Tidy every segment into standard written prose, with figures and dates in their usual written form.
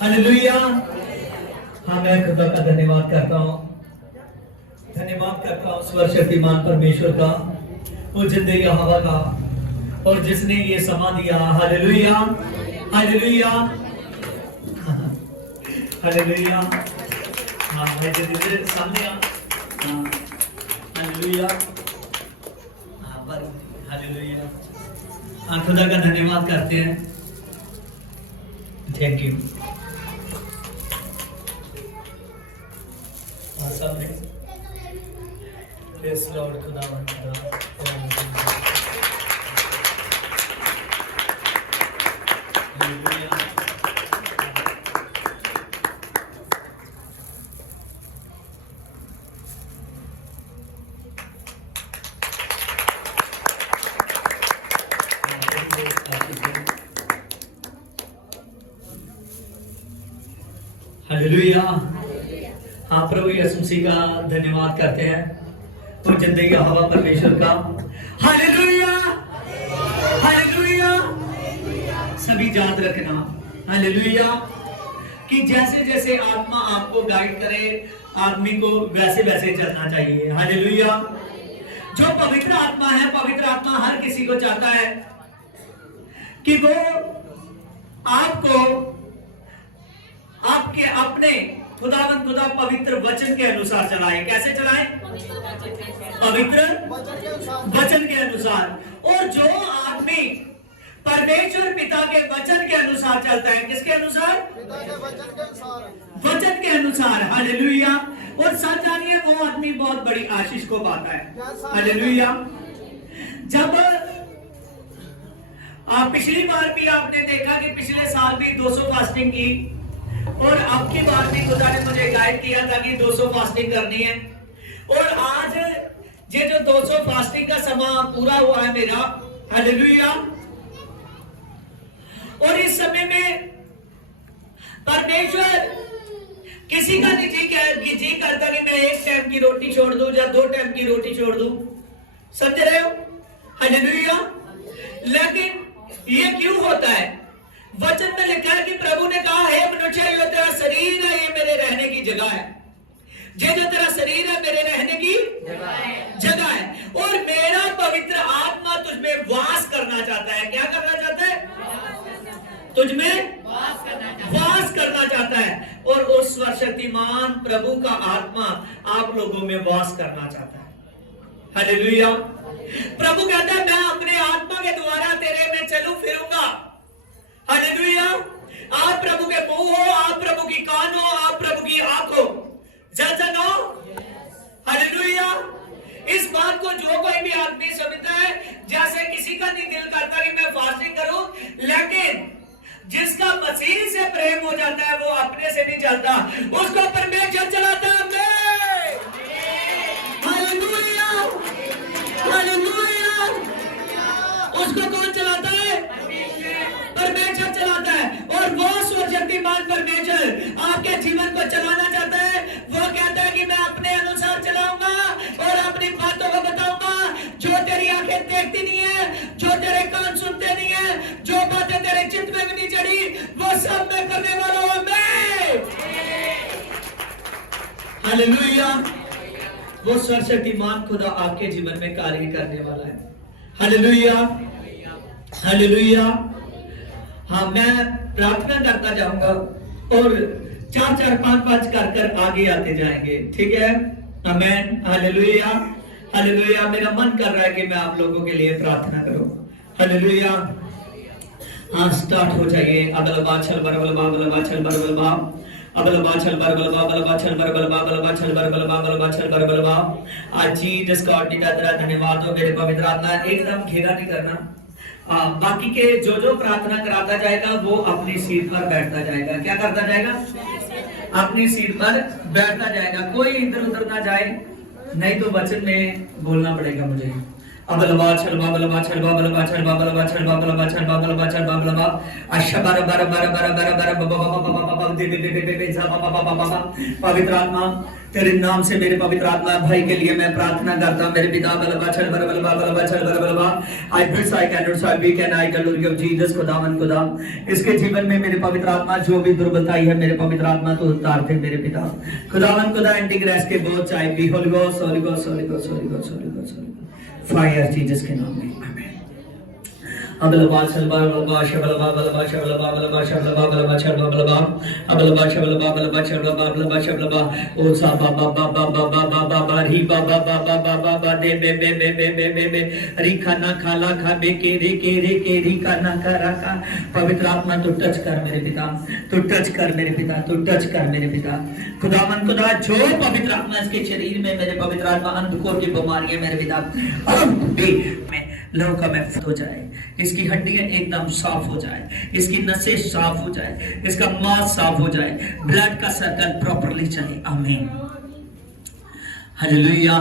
Hallelujah. हाँ, मैं खुदा का धन्यवाद करता हूँ, धन्यवाद करता हूँ सर्वशक्तिमान परमेश्वर का, वो जिंदगी हवा का, और जिसने ये समा दिया। Hallelujah, hallelujah, hallelujah. हाँ, मैं जिंदगी सामने आ। Hallelujah, hallelujah. हाँ, खुदा का धन्यवाद करते हैं। Thank you. सबने प्रेज़ लॉर्ड, खुदावंद खुदा। हालेलुया। हाँ, प्रभु यीशु मसीह का धन्यवाद करते हैं, और जिंदगी हवा परमेश्वर का। Hallelujah, hallelujah. सभी याद रखना, हालेलुया, कि जैसे जैसे आत्मा आपको गाइड करे, आदमी को वैसे वैसे चलना चाहिए। हालेलुया। जो पवित्र आत्मा है, पवित्र आत्मा हर किसी को चाहता है कि वो आपको आपके अपने खुदावंद खुदा पवित्र वचन के अनुसार चलाए। कैसे चलाए? पवित्र वचन के अनुसार। और जो आदमी परमेश्वर पिता के वचन के अनुसार चलता है, किसके अनुसार? वचन के अनुसार। हालेलुया। और सच जानिए, वो आदमी बहुत बड़ी आशीष को पाता है। हालेलुया। जब पिछली बार भी आपने देखा कि पिछले साल भी 200 फास्टिंग की, और अब की बार भी खुदा ने मुझे गाइड किया था कि 200 फास्टिंग करनी है। और आज ये जो 200 फास्टिंग का समय पूरा हुआ है मेरा, हालेलुया। और इस समय में परमेश्वर किसी का नहीं जी करता कि मैं एक टाइम की रोटी छोड़ दूं या 2 टाइम की रोटी छोड़ दूं, समझ रहे हो, हालेलुया। लेकिन ये क्यों होता है? वचन में लिखा है कि प्रभु ने कहा है मनुष्य, ये तेरा शरीर है, ये मेरे रहने की जगह है। ये जो तेरा शरीर है मेरे रहने की जगह है। और मेरा पवित्र आत्मा तुझमें वास करना चाहता है। क्या करना चाहता है? तुझमें वास करना चाहता है। और उस सर्वशक्तिमान प्रभु का आत्मा आप लोगों में वास करना चाहता है, हालेलुया। प्रभु कहता है मैं अपने आत्मा के द्वारा तेरे में चलूं फिरूंगा, हालेलुया। आप प्रभु के मुंह हो, आप प्रभु की कान हो, आप प्रभु की आंख हो, जजन हो, हालेलुया। इस बात को जो कोई भी आदमी समझता है, जैसे किसी का नहीं दिल करता कि मैं फास्टिंग करूं, लेकिन जिसका मसीह से प्रेम हो जाता है वो अपने से नहीं चलता, उसको परमेश्वर चलाता है। Hallelujah, hallelujah. उसको कौन चलाता है? परमेश्वर चलाता है। और वो सर्वशक्तिमान परमेश्वर आपके जीवन को चलाना चाहता है। वो कहता है कि मैं अपने अनुसार चलाऊंगा और अपनी बातों को बताऊंगा, जो तेरी आंखें देखती नहीं है, जो तेरे कान सुनते नहीं है, जो बातें तेरे चित्त में भी नहीं चढ़ी, वो सब मैं करने वाला हूं। मैं, हालेलुया। वो सर्वशक्तिमान खुदा आपके जीवन में कार्य करने वाला है, हालेलुया, हालेलुया। हाँ, मैं प्रार्थना करता जाऊंगा और 4-4, 5-5 कर आगे आते जाएंगे, ठीक है? आमेन, हालेलुया, हालेलुया। मेरा मन कर रहा है कि मैं आप लोगों के लिए प्रार्थना करूं, हालेलुया। हाँ, स्टार्ट हो जाइए। अबलबा छल बरबलबा बलबा छल बरबलबा अबलबा छल बरबलबा बलबा छल बरबलबा बलबा छल बरबलबा बलबा छल बरबलबा। आज जी जिसका और तेरा धन्यवाद हो मेरे पवित्र आत्मा। एकदम घेरा नहीं करना। बाकी के जो प्रार्थना कराता जाएगा वो अपनी सीट पर बैठता जाएगा। क्या करता जाएगा? अपनी सीट पर बैठता जाएगा। कोई इधर उधर ना जाए, नहीं तो वचन में बोलना पड़ेगा मुझे। अबलबा छलबा बलबा छलबा बलबा छलबा बलबा छलबा बलबा छलबा बलबा छलबा बलबा अशबर बर बर बर बर बर बबा दे दे दे दे बबा। पवित्र आत्मा तेरे नाम से मेरे पवित्र आत्मा भाई के लिए मैं प्रार्थना करता हूं। मेरे पिता बलबा छल बर बलबा बलबा छल बर बलबा। I bits I can not I we can I glory of Jesus खुदावन खुदा इसके जीवन में मेरे पवित्र आत्मा जो भी दुर्बलताई है मेरे पवित्र आत्मा तो उतार दे मेरे पिता खुदावन खुदा। एंटीक्राइस्ट के बोझ चाहे भी Holi ghost holy ghost holy ghost holy ghost holy ghost fire Jesus के नाम में आमीन। अबलबा छलबा बलबा शबलबा बलबा शबलबा बलबा शबलबा बलबा शबलबा बलबा अबलबा शबलबा बलबा शबलबा बलबा शबलबा ओ सा बा बा बा बा बा बा बा बा बा री बा बा बा बा बा बा बा दे बे बे बे बे बे बे बे री खाना खाला खा बे के रे री खाना खा रा का। पवित्र आत्मा तू टच कर मेरे पिता, तू टच कर मेरे पिता, तू टच कर मेरे पिता खुदावन खुदा। जो पवित्र आत्मा इसके शरीर में मेरे पवित्र आत्मा अंधकोर की बीमारियां मेरे पिता लहू का महफूज हो जाए, इसकी हड्डियां एकदम साफ हो जाए, इसकी नसें साफ हो जाए, इसका मांस साफ हो जाए, ब्लड का सर्कल प्रॉपर्ली चले। आमीन, हालेलुया।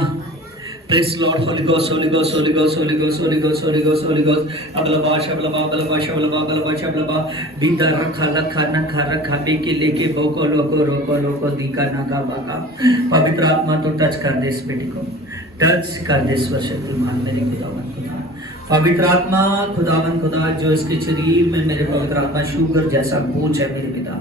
Praise Lord. Holy ghost holy ghost holy ghost holy ghost holy ghost holy ghost holy ghost. अबलबा शबलबा बलबा शबलबा बलबा शबलबा बीदा रखा रखा नखा रखा बेके लेके बोको लोको रोको लोको दीका नाका बाका। पवित्र आत्मा तो टच कर दे इस बेटी को, टच कर दे सर्वशक्तिमान मेरे खुदावन खुदा। पवित्र आत्मा खुदावन खुदा जो इसके शरीर में मेरे पवित्र आत्मा शुगर जैसा बोझ है मेरे पिता,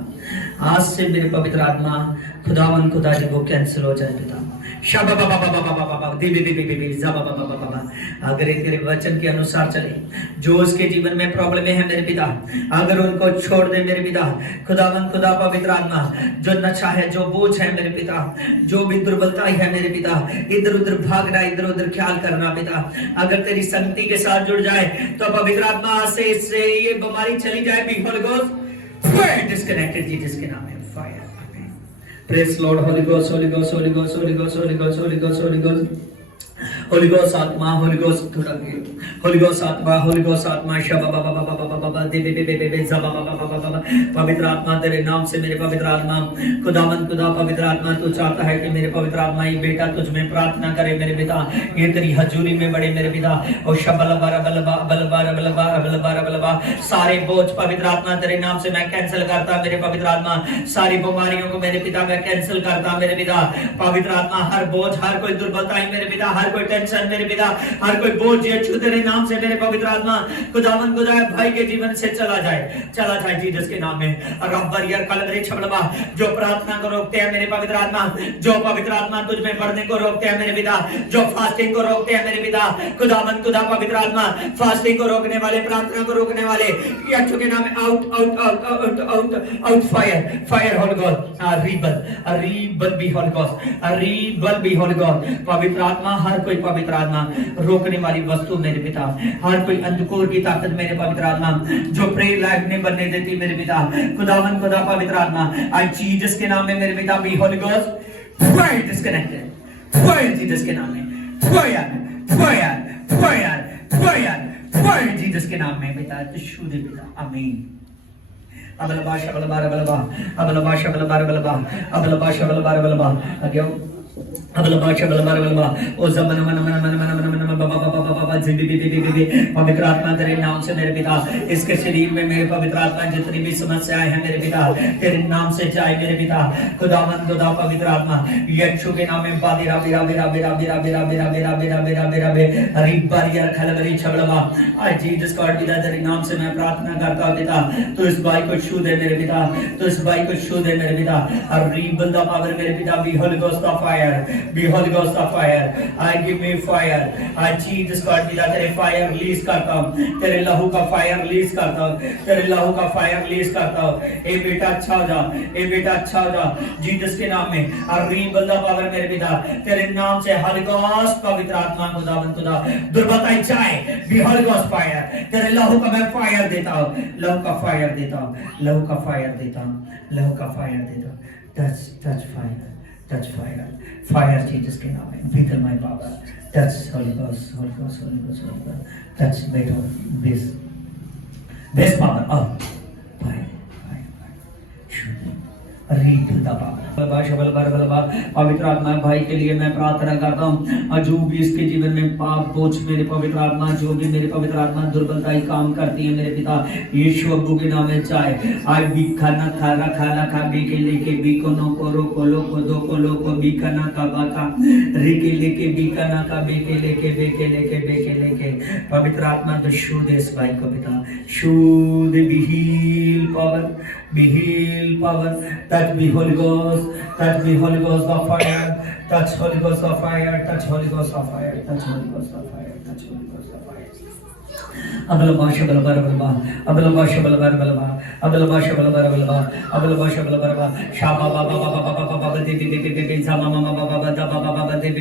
आज से मेरे पवित्र आत्मा खुदावन खुदा जी वो कैंसिल हो जाए पिता। शाबा बाबा बाबा बाबा बाबा देवी देवी देवी जाबा बाबा बाबा बाबा। अगर एक तेरे वचन के अनुसार चले, जो उसके जीवन में प्रॉब्लम है मेरे पिता, अगर उनको छोड़ दे मेरे पिता खुदावन खुदा। पवित्र आत्मा जो नशा है, जो बोझ है मेरे पिता, जो भी दुर्बलता है मेरे पिता, इधर उधर भागना, इधर उधर ख्याल करना पिता, अगर तेरी संगति के साथ जुड़ जाए तो पवित्र आत्मा से इससे ये बीमारी चली जाए। Be Holi ghost fire disconnected Jesus के नाम में fire. Praise Lord, Holy Ghost, Holy Ghost, Holy Ghost, Holy Ghost, Holy Ghost, Holy Ghost, Holy Ghost. Holi ghost आत्मा, होली गोस्ट थोड़ा होली गोस्ट आत्मा, होली गोस्ट आत्मा शबा बाबा बाबा बाबा बाबा दे बे बे बे बे जबा बाबा बाबा बाबा पवित्र आत्मा तेरे नाम से मेरे पवित्र आत्मा खुदावंद खुदा पवित्र आत्मा तू चाहता है कि मेरे पवित्र आत्मा ये बेटा तुझ में प्रार्थना करे मेरे पिता, ये तेरी हजूरी में बड़े मेरे पिता। और शबल बारा बलबा बलबारा बलबा बलबारा बलबा सारे बोझ पवित्र आत्मा तेरे नाम से मैं कैंसिल करता मेरे पवित्र आत्मा, सारी बीमारियों को मेरे पिता मैं कैंसिल करता मेरे पिता। पवित्र आत्मा हर बोझ, हर कोई दुर्बलता मेरे पिता, हर कोई टेंशन मेरे पिता, हर कोई बोझ यीशु तेरे नाम से मेरे पवित्र आत्मा खुदावंद खुदा भाई के जीवन से चला जाए जीसस के नाम में। रब्बर यार कलबरे छबलबा जो प्रार्थना को रोकते हैं मेरे पवित्र आत्मा, जो पवित्र आत्मा तुझ में पढ़ने को रोकते हैं मेरे पिता, जो फास्टिंग को रोकते हैं मेरे पिता खुदावंद खुदा पवित्र आत्मा फास्टिंग को रोकने वाले, प्रार्थना को रोकने वाले यीशु के नाम में out out out out out out fire fire holy God rebel be holy God rebel be holy God. पवित्र आत्मा हर कोई पवित्र आत्मा रोकने वाली वस्तु मेरे पिता, हर कोई अंधकार की ताकत मेरे पवित्र आत्मा जो प्रेयर लाइफ नहीं बनने देती मेरे पिता खुदावंद खुदा पवित्र आत्मा आज जीसस के नाम में मेरे पिता be holy God fire disconnected, fire Jesus के नाम में, fire fire fire fire fire Jesus के नाम में पिता यीशु दे पिता आमीन। अबलबा शबलबा रबलबा अबलबा शबलबा रबलबा अबलबा शबलबा रबलबा अगयो अबलबा शबलबा रबलबा ओ जमन मन मन मन मन मन मन बाबा बाबा बाबा जिंदगी पवित्र आत्मा तेरे नाम से मेरे पिता इसके शरीर में मेरे पवित्र आत्मा जितनी भी समस्याएं हैं मेरे पिता तेरे नाम से जाए मेरे पिता खुदावंद खुदा पवित्र आत्मा यीशु के नाम में बादिरा बिरा बिरा बिरा बिरा बिरा बिरा बिरा बिरा बिरा बिरा बिरा रिबार यार खलबरी छबलबा आज जीसस गॉड पिता तेरे नाम से मैं प्रार्थना करता हूं पिता तो इस भाई को छू दे मेरे पिता, तो इस भाई को छू दे मेरे पिता और रीबल द पावर मेरे पिता be Holi ghost of fire, be Holi ghost of fire I give me fire आज जीसस गॉड पिता तेरे फायर रिलीज करता हूं, तेरे लहू का फायर रिलीज करता हूं, तेरे लहू का फायर रिलीज करता हूं। ए बेटा अच्छा हो जा, ए बेटा अच्छा हो जा जीसस के नाम में और रीबल द पावर मेरे पिता तेरे नाम से होली गोस्ट पवित्र आत्मा खुदावंद खुदा दुर्बलता जाए बी होली गोस्ट फायर तेरे लहू का मैं फायर देता हूं, लहू का फायर देता हूं, लहू का फायर देता हूं, लहू का फायर देता हूं। टच फायर फायर जीसस के नाम में with my power touch Holy ghost Holi ghost Holi ghost Holi ghost touch better this power of fire पवित्र आत्मा भाई के लिए मैं प्रार्थना करता हूँ जो भी इसके जीवन में पाप बोझ मेरे पवित्र आत्मा जो भी मेरे पवित्र आत्मा दुर्बलता काम करती है मेरे पिता यीशु अब्बू के नाम में चाहे आज भी खाना खा बी के लेके बी को नो को रो को लो को दो को लो को बी खाना का बाका रे के लेके बी खाना का बे के लेके बे के लेके पवित्र आत्मा तो शुद्ध इस भाई को पिता शुद्ध be healed power touch me Holy Ghost of fire touch Holy Ghost of fire touch Holy Ghost of fire touch Holy Ghost of fire touch Holy Ghost of fire अबलबा शबलबा रबलबा अबलबा शबलबा रबलबा अबलबा शबलबा रबलबा अबलबा शबलबा रबा शाबा बाबा बाबा बाबा बाबा दे दे जामा मामा बाबा बाबा बाबा दे दे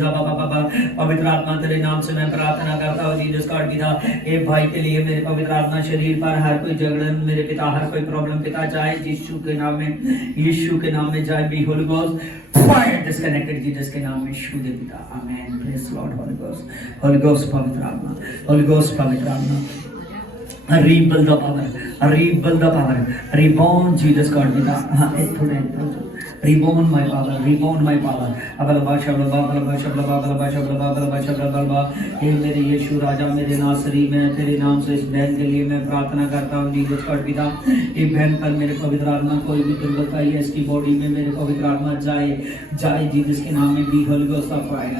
जाबा बाबा पवित्र आत्मा तेरे नाम से मैं प्रार्थना करता हूं जीसस गॉड पिता ए भाई के लिए मेरे पवित्र आत्मा शरीर पर हर कोई जगड़न मेरे पिता हर कोई प्रॉब्लम पिता चाहे यीशु के नाम में जाए be Holi ghost fire disconnected Jesus के नाम में शुद्ध पिता amen praise Lord Holy ghost पवित्र आत्मा होली गोस्ट पवित्र आत्मा rebel the power reborn Jesus God पिता हां थोड़े रिबॉर्न माय पावर अबलबा शबलबा हे मेरे यीशु राजा मेरे नासरी मैं तेरे नाम से इस बहन के लिए मैं प्रार्थना करता हूं जीसस गॉड पिता ये बहन पर मेरे पवित्र आत्मा कोई भी दुर्बलता है इसकी बॉडी में मेरे पवित्र आत्मा जाए जीसस के नाम में be Holi ghost of fire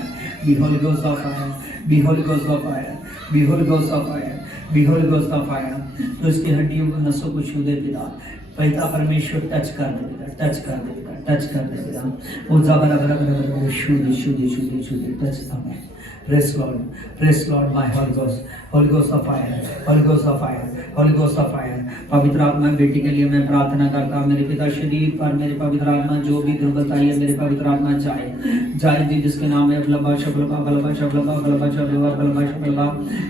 be Holi ghost of fire be Holi ghost of fire be Holi ghost of fire be Holi ghost of fire तो इसकी हड्डियों को नसों को छू दे पिता परमेश्वर टच कर दे पिता वो जबरा शुद्ध टच हमें Praise Lord, my Holy Ghost of fire. पवित्र आत्मा बेटी के लिए मैं प्रार्थना करता हूँ मेरे पिता शरीर पर मेरे पवित्र आत्मा जो भी दुर्बलता है मेरे पवित्र आत्मा जाए जी जिसके नाम है बलबा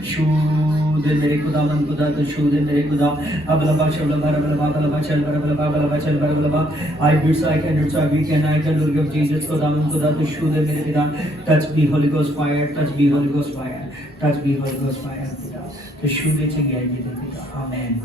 शुद्ध मेरे खुदा मन खुदा तो शुद्ध मेरे खुदा अबलबा शबलबा चल बलबा चल बलबा I bits I can it's I we can I can Lord of Jesus खुदावन खुदा तो शुद्ध है मेरे पिता touch be Holi ghost fire touch be Holi ghost fire touch be Holi ghost fire पिता तो शुद्ध चाहिए मेरे पिता आमीन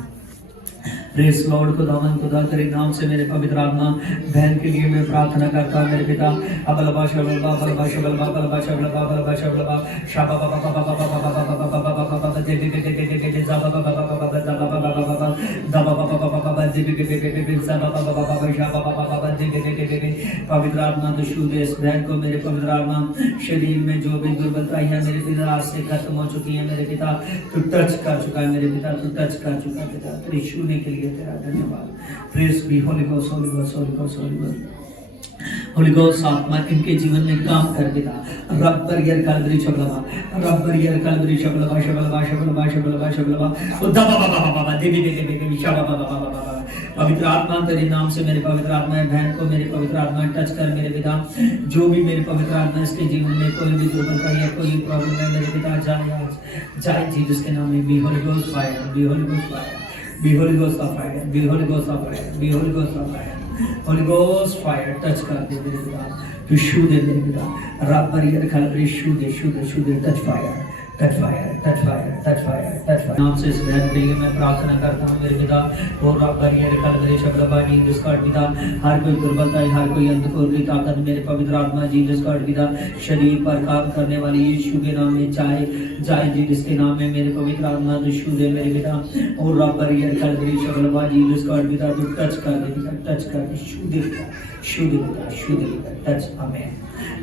प्रेस लॉर्ड खुदावन खुदा तेरे नाम से मेरे पवित्र आत्मा बहन के लिए मैं प्रार्थना करता हूं मेरे पिता अबलबा शबलबा बलबा शबलबा बलबा शबलबा बलबा शबलबा शाबा बाबा बाबा बाबा बाबा बाबा बाबा बाबा दे दे दे दे दे दे जाबा बाबा बाबा बाबा जाबा बाबा बाबा दाबा बाबा बाबा बाबा दे दे दे दे दे जाबा बाबा बाबा शाबा बाबा बाबा दे दे दे दे दे पवित्र आत्मा तो शुद्ध इस बहन को मेरे पवित्र आत्मा शरीर में जो भी दुर्बलताएं हैं मेरे पिता आज से खत्म हो चुकी है मेरे पिता तू टच कर चुका है मेरे पिता तू टच कर चुका है पिता तेरे छूने के लिए तेरा धन्यवाद praise be Holi ghost Holi ghost Holi ghost Holi ghost Holi ghost आत्मा इनके जीवन में काम कर पिता रब्बर यार कलवरी शबलबा रब्बर यार कलवरी शबलबा शबलबा शबलबा शबलबा शबलबा ओ दबा बाबा बाबा देवी देवी देवी शबा बाबा बाबा पवित्र आत्मा तेरे नाम से मेरे पवित्र आत्मा बहन को मेरे पवित्र आत्मा टच कर मेरे पिता जो भी मेरे पवित्र आत्मा इसके जीवन में कोई भी दुर्बलता या कोई प्रॉब्लम है मेरे पिता जाए जीसस के नाम में be Holi ghost fire be Holi ghost fire Be Holy Ghost of fire, be Holy Ghost of fire, be Holy Ghost of fire, Holy Ghost fire, touch कर दे मेरे पिता, तू शू दे मेरे पिता, रात भर ये खलबरी शू दे, touch fire, touch fire, touch fire, touch fire, touch fire. नाम से इस बहन के लिए मैं प्रार्थना करता हूँ मेरे पिता, और रात भर ये खलबरी शब्दबा जीसस का पिता, हर कोई दुर्बलता, हर कोई अंधकोर की ताकत मेरे पवित्र आत्मा जीसस का पिता, शरीर पर काम करने वाली यीशु के नाम में जाए जीसस के नाम में मेरे पवित्र आत्मा तो शू दे मेरे पिता, और रात भर ये खलबरी शब्दबा जीसस का पिता, तू टच कर दे पिता, टच कर दे, शू दे पिता, टच आमीन.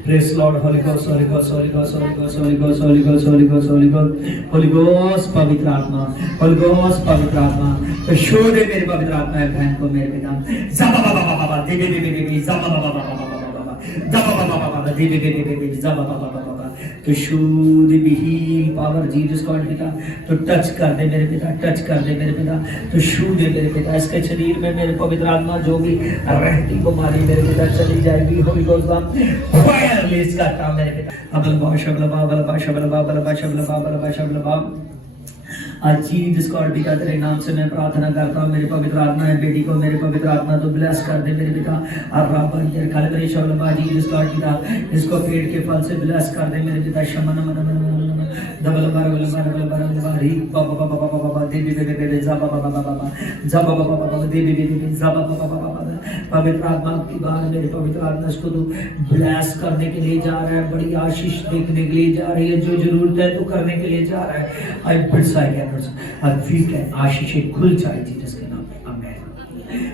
Praise Lord, Holy Ghost, Holy Ghost, Holy Ghost, Holy Ghost, Holy Ghost, Holy Ghost, Holy Ghost, Holy Ghost, Holy Ghost, पवित्र आत्मा, Holy Ghost, पवित्र आत्मा, तो शो दे मेरे पवित्र आत्मा है बहन को मेरे पिता, ज़बा बाबा बाबा बाबा, दे ज़बा बाबा बाबा बाबा बाबा, ज़बा बाबा बाबा दे ज़बा बाबा बाबा, तो शुद्ध भी पावर जीसस गॉड पिता, तो टच कर दे मेरे पिता, टच कर दे मेरे पिता, तो शुद्ध मेरे पिता, इसके शरीर में मेरे पवित्र आत्मा जो भी रहती बीमारी मेरे पिता चली जाएगी. होली गोस्ट फायर रिलीज करता हूं मेरे पिता. अबलबा शबलबा बलबा शबलबा बलबा शबलबा बलबा शबलबा आज जीसस गॉड पिता तेरे नाम से मैं प्रार्थना करता हूँ मेरे पवित्र आत्मा है बेटी को मेरे पवित्र आत्मा तो ब्लेस कर दे मेरे पिता. और राबर ये कलवरी शबलबा जीसस गॉड पिता इसको पेट के फल से ब्लेस कर दे मेरे पिता. शमन मन मन डबल बार री बाबा बाबा बाबा बाबा देवी देवी जाबा बाबा बाबा जाबा बाबा बाबा देवी देवी जाबा बाबा बाबा पवित्र आत्मा की बात मेरे पवित्र आत्मा इसको तो ब्लेस करने के लिए जा रहा है, बड़ी आशीष देखने के लिए जा रही है, जो जरूरत है तो करने के लिए जा रहा है. आई बिट्स आई कैन फील है आशीष खुल जाए जीसस के नाम में आमीन.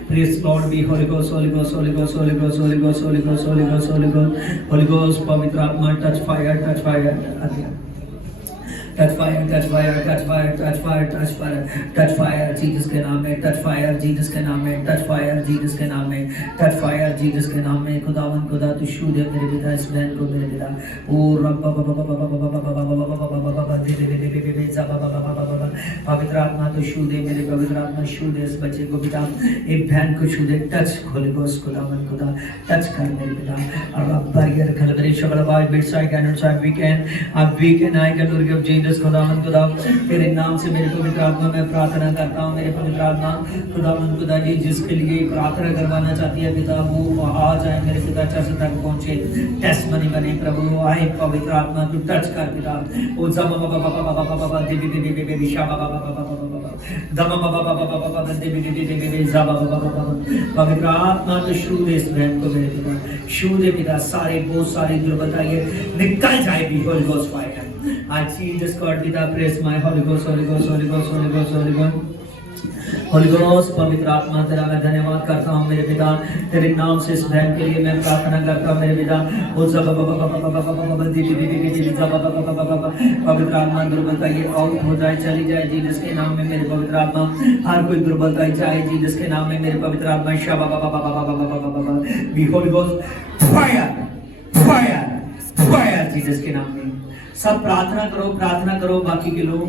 Praise Lord, be Holy Ghost, Holy Ghost, Holy Ghost, Holy Ghost, Holy Ghost, Holy Ghost, Holy Ghost, Holy Ghost, Holy Ghost, पवित्र आत्मा touch fire, touch fire, touch fire, touch fire, touch fire, touch fire, touch fire, touch fire, Jesus के नाम में, touch fire, Jesus के नाम में, touch fire, Jesus के नाम में, touch fire, जीसस के नाम में. खुदावन खुदा तू शू दे मेरे पिता इस बहन को मेरे पिता. ओ रब्बा बाबा बाबा बाबा बाबा बाबा बाबा बाबा बाबा दे जाबा बाबा बाबा बाबा पवित्र आत्मा तो शू दे मेरे पवित्र आत्मा शू दे इस बच्चे को पिता, एक बहन को शू दे. टच होली गोस्ट खुदावन खुदा टच कर मेरे पिता. और रब्बा यार खलबरी शबलबा bits I can not I we can I can Lord of Jesus खुदावन खुदा तेरे नाम से मेरे पवित्र आत्मा मैं प्रार्थना करता हूँ मेरे पवित्र आत्मा खुदावन खुदा जी जिसके लिए प्रार्थना करवाना चाहती है पिता वो आ जाए मेरे पिता चर्च तक पहुँचे, टेस्ट मनी बने प्रभु आए पवित्र आत्मा तू टच कर पिता. ओ जमा बाबा बाबा बाबा बाबा देवी देवी देवी दिशा बाबा बाबा बाबा बाबा दमा बाबा बाबा बाबा बाबा देवी देवी देवी जाबा बाबा बाबा पवित्र आत्मा तो शू दे इस बहन को मेरे पिता, शू दे पिता. सारे बहुत सारी दुर्बलता ये निकल जाएगी. होली गोस्ट फायर आज जीसस गॉड पिता press my Holi ghost Holi ghost Holi ghost Holi ghost Holi ghost Holi ghost पवित्र आत्मा तेरा मैं धन्यवाद करता हूँ मेरे पिता. तेरे नाम से इस बहन के लिए मैं प्रार्थना करता हूँ मेरे पिता. ओ सब पवित्र आत्मा दुर्बलता ये आउट हो जाए चली जाए जीसस के नाम में मेरे पवित्र आत्मा. हर कोई दुर्बलता जाए जीसस के नाम में मेरे पवित्र आत्मा. शबा बाबा बाबा बाबा बाबा बाबा be Holi ghost fire fire fire Jesus के नाम में. सब प्रार्थना करो बाकी के लोग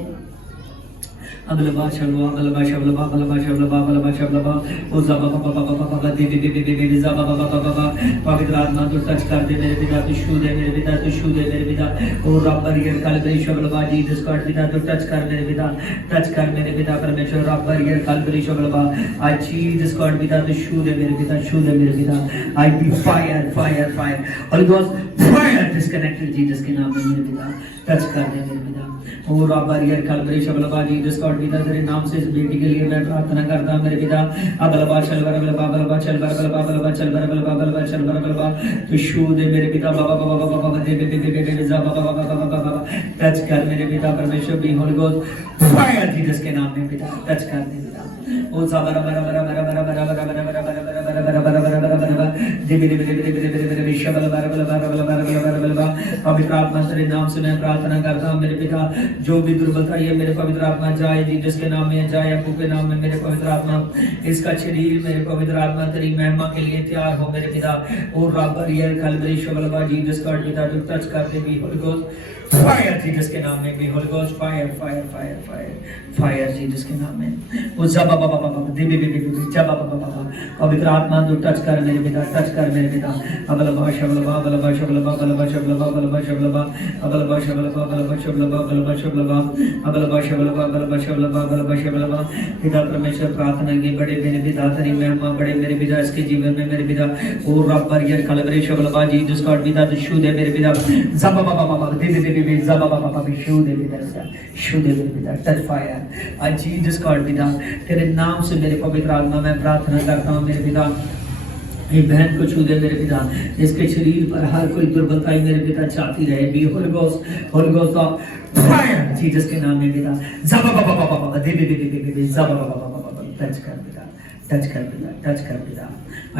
अबलबा शबलबा अबलबा शबलबा अबलबा शबलबा अबलबा शबलबा ओ ज़बा बा बा बा बा दे दे दे दे दे ज़बा बा बा बा बा पवित्र आत्मा तू टच कर दे मेरे पिता, तू छू दे मेरे पिता, तू छू दे मेरे पिता। ओ रब बरियर कलवरी शबलबा जीसस गॉड पिता तू टच कर मेरे पिता, टच कर मेरे पिता परमेश्वर रब बरियर कलवरी शबलबा आई जीसस गॉड पिता तू छू दे मेरे पिता, छू दे मेरे पिता। I be fire fire fire Holi ghost fire disconnected Jesus के नाम में मेरे पिता टच कर दे मेरे पिता। ओ रब बरियर कलवरी शबलबा जीसस गॉड पिता तेरे नाम से इस बेटी के लिए मैं प्रार्थना करता हूं मेरे पिता। अबलबा चल बरबलबा बलबा चल बरबलबा बलबा चल बरबलबा बलबा चल बरबलबा तू छू दे मेरे पिता बाबा बाबा बाबा बाबा दे दे दे दे दे जा बाबा बाबा बाबा बाबा टच कर मेरे पिता परमेश्वर भी होली गोस्ट फायर जीसस के नाम में पिता टच कर दे पिता। ओ सा बरा बरा बरा बरा बरा बरा बरा बरा बरा बरा बरा बरा बरा बरा बरा बरा बरा दे दे दे दे दे दे दे विश्व बरा बरा बरा बरा बरा बरा बरा पवित्र आत्मा तेरे नाम से मैं प्रार्थना करता हूं मेरे पिता। जो भी दुर्बलता है मेरे पवित्र आत्मा जाए जीसस के नाम में, जाए अब्बू के नाम में मेरे पवित्र आत्मा। इसका शरीर मेरे पवित्र आत्मा तेरी महिमा के लिए तैयार हो मेरे पिता। ओ रब बरियर कलवरी शबलबा जीसस गॉड पिता तू टच कर दे भी होली गोस्ट फायर जीसस के नाम में भी Holi ghost fire fire fire fire fire Jesus के नाम में। ओ जबा बाबा बाबा दे दे दे दे जबा बाबा बाबा पवित्र आत्मा तू टच कर मेरे पिता, टच कर मेरे पिता। अबलबा शबलबा बलबा शबलबा बलबा शबलबा बलबा शबलबा अबलबा शबलबा बलबा शबलबा बलबा शबलबा अबलबा शबलबा बलबा शबलबा बलबा शबलबा। पिता परमेश्वर प्रार्थना की बड़े मेरे पिता तेरी महिमा बड़े मेरे पिता इसके जीवन में मेरे पिता। ओ रब बरियर कलवरी शबलबा जीसस गॉड पिता तू छू दे मेरे पिता जबा बाबा बाबा दे दे दे जबा बाबा बाबा छू दे पिता, छू दे मेरे पिता टच फायर आज जीसस गॉड पिता तेरे नाम से मेरे पवित्र आत्मा मैं प्रार्थना करता हूं मेरे पिता। ये बहन को छू दे मेरे पिता, इसके शरीर पर हर कोई दुर्बलताई मेरे पिता चाहती रहे be Holi ghost of fire Jesus के नाम में पिता। जबा बाबा बाबा दे दे दे दे जबा बाबा बाबा टच कर पिता, टच कर पिता, टच कर पिता।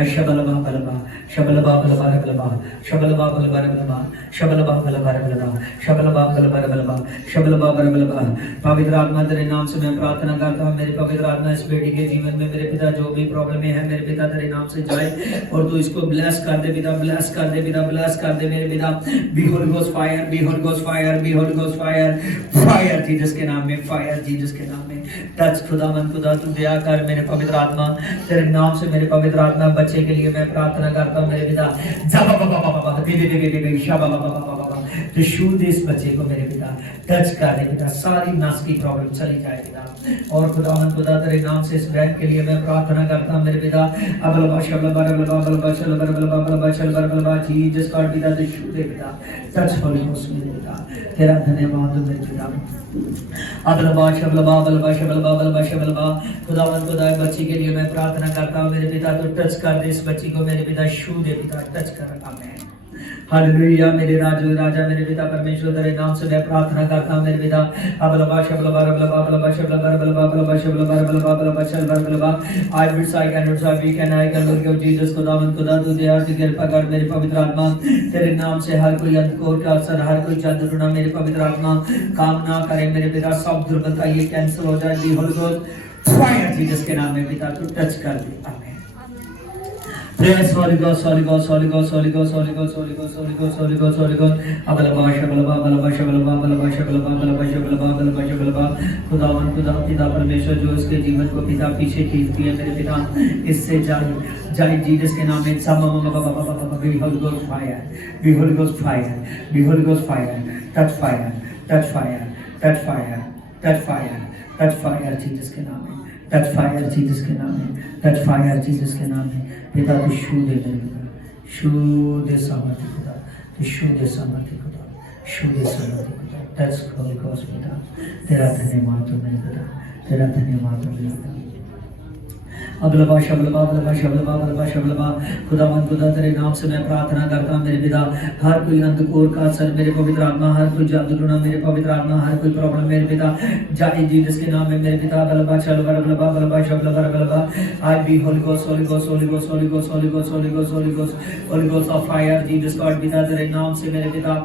शबलबा बलबा शबलबा बलबा बलबा शबलबा बलबा बलबा शबलबा बलबा बलबा शबलबा बलबा बलबा शबलबा बलबा। पवित्र आत्मा तेरे नाम से मैं प्रार्थना करता हूं मेरे पवित्र आत्मा इस बेटी के जीवन में मेरे पिता जो भी प्रॉब्लम है मेरे पिता तेरे नाम से जाए और तू इसको ब्लेस कर दे पिता, ब्लेस कर दे पिता, ब्लेस कर दे मेरे पिता। Be Holi ghost fire, be Holi ghost fire, be Holi ghost fire fire Jesus के नाम में, फायर जीसस के नाम में टच खुदावंद खुदा तू दया कर मेरे पवित्र आत्मा तेरे नाम से मेरे पवित्र आत्मा बच्चे के लिए मैं प्रार्थना करता हूं मेरे पिता। जबा बाबा बाबा दे दे दे दे शबा बाबा बाबा तो छू दे इस बच्चे को मेरे पिता, टच कर दे पिता, सारी नस की प्रॉब्लम चली जाए पिता। और खुदावंद खुदा तेरे नाम से इस बहन के लिए मैं प्रार्थना करता हूं मेरे पिता। अबलबा शबलबा बलबा बलबा शबलबा बलबा बलबा शबलबा बलबा जीसस गॉड पिता तो छू दे पिता, टच होली गोस्ट मेरे पिता तेरा धन्यवाद हो मेरे पिता। अबलबा शबलबा बलबा शबलबा बलबा शबलबा खुदावंद खुदा बच्ची के लिए मैं प्रार्थना करता हूं मेरे पिता तो टच कर दे इस बच्ची को मेरे पिता, छू दे पिता, टच कर। आमीन हालेलुया मेरे राजा मेरे पिता परमेश्वर तेरे नाम से मैं प्रार्थना करता हूं मेरे पिता। अबलबा शबलबा बलबा बलबा शबलबा बलबा बलबा शबलबा बलबा बलबा शबलबा बलबा I will I can not we can I can Lord of Jesus खुदावंद खुदा तू दया से कृपा कर मेरे पवित्र आत्मा तेरे नाम से हर कोई अंधकार का असर हर कोई जादू टोना मेरे पवित्र आत्मा काम ना करे मेरे पिता। सब दुर्बलता ये कैंसिल हो जाए दी होली गोस्ट फायर जीसस के नाम में पिता तू टच कर दे। आमीन Praise Holy Ghost, Holy Ghost, Holy Ghost, Holy Ghost, Holy Ghost, Holy Ghost, Holy Ghost, Holy Ghost, Holy Ghost. अबलबा शबलबा बलबा शबलबा बलबा शबलबा बलबा शबलबा बलबा शबलबा खुदावन खुदा पिता परमेश्वर जो इसके जीवन को पिता पीछे खींचती है मेरे पिता इससे जाए जीसस के नाम में सब be Holi ghost fire, be Holi ghost fire, be Holi ghost fire, touch fire, touch fire, touch fire, touch fire, touch fire Jesus के नाम में, टच फायर जीसस के नाम में, टच फायर जीसस के नाम में पिता तू छू दे मेरे पिता, छू दे सामर्थ्य खुदा, तू छू दे सामर्थ्य खुदा, छू दे सामर्थ्य खुदा, टच होली गोस्ट पिता तेरा धन्यवाद हो मेरे पिता, तेरा धन्यवाद हो मेरे पिता। अबलबा शबलबा बलबा शबलबा बलबा शबलबा खुदावंद खुदा तेरे नाम से मैं प्रार्थना करता हूं मेरे पिता। हर कोई अंधकार का असर मेरे पवित्र आत्मा, हर कोई जादू टोना मेरे पवित्र आत्मा, हर कोई प्रॉब्लम मेरे पिता जाए जीसस के नाम में मेरे पिता। बलबा शबलबा बलबा बलबा शबलबा बलबा I be Holi ghost, Holi ghost, Holi ghost, Holi ghost, Holi ghost, Holi ghost, Holi ghost, Holi ghost of fire Jesus God पिता तेरे नाम से मेरे पिता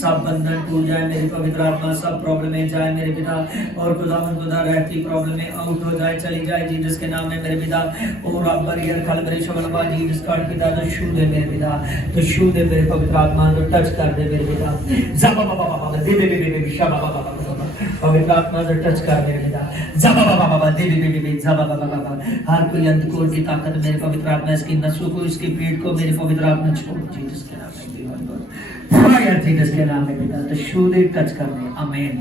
सब बंधन टूट जाए मेरे पवित्र आत्मा, सब प्रॉब्लमें जाए मेरे पिता और खुदावंद खुदा रहती प्रॉब्लमें आउट हो जाए चली जाए जीसस के नाम में मेरे पिता। और रब बरियर कलवरी शबलबा जीसस गॉड पिता तो छू दे मेरे पिता, तो छू दे मेरे पवित्र आत्मा तो टच कर दे मेरे पिता। जबा बाबा बाबा दे दे दे दे शबा बाबा बाबा पवित्र आत्मा तो टच कर मेरे पिता, जबा बाबा बाबा देवी देवी देवी जबा बाबा बाबा। हर कोई अंधकोर की ताकत मेरे पवित्र आत्मा इसकी नसों को इसके पेट को मेरे पवित्र आत्मा छोड़ जीसस के नाम में फायर जीसस के नाम में पिता तो शूदे टच करने आमीन।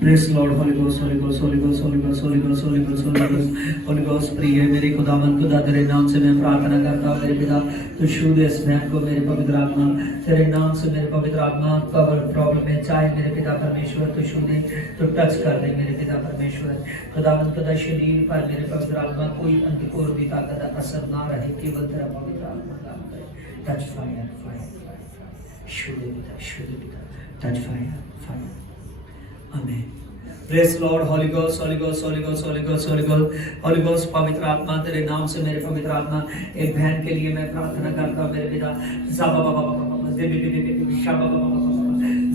Praise Lord, Holy Ghost, Holy Ghost, Holy Ghost, Holy Ghost, Holy Ghost, Holy Ghost, Holy Ghost, Holy Ghost, प्रिय मेरे खुदावन खुदा तेरे नाम से मैं प्रार्थना करता हूँ मेरे पिता तो छू दे इस बहन को मेरे पवित्र आत्मा तेरे नाम से मेरे पवित्र आत्मा प्रॉब्लम में चाहे मेरे पिता परमेश्वर तो छू दे तो टच कर दे मेरे पिता परमेश्वर खुदावन खुदा शरीर पर मेरे पवित्र आत्मा कोई अंधकोर भी ताकत असर ना रहे केवल तेरा पवित्र आत्मा काम करे टच फायर फायर छू दे पिता टच फायर फायर आमीन। Praise Lord, Holy Ghost, Holy Ghost, Holy Ghost, Holy Ghost, Holy Ghost, Holy Ghost, पवित्र आत्मा तेरे नाम से मेरे पवित्र आत्मा एक बहन के लिए मैं प्रार्थना करता हूँ मेरे पिता ज़ाबा बाबा बाबा देवी देवी देवी शाबा बाबा बाबा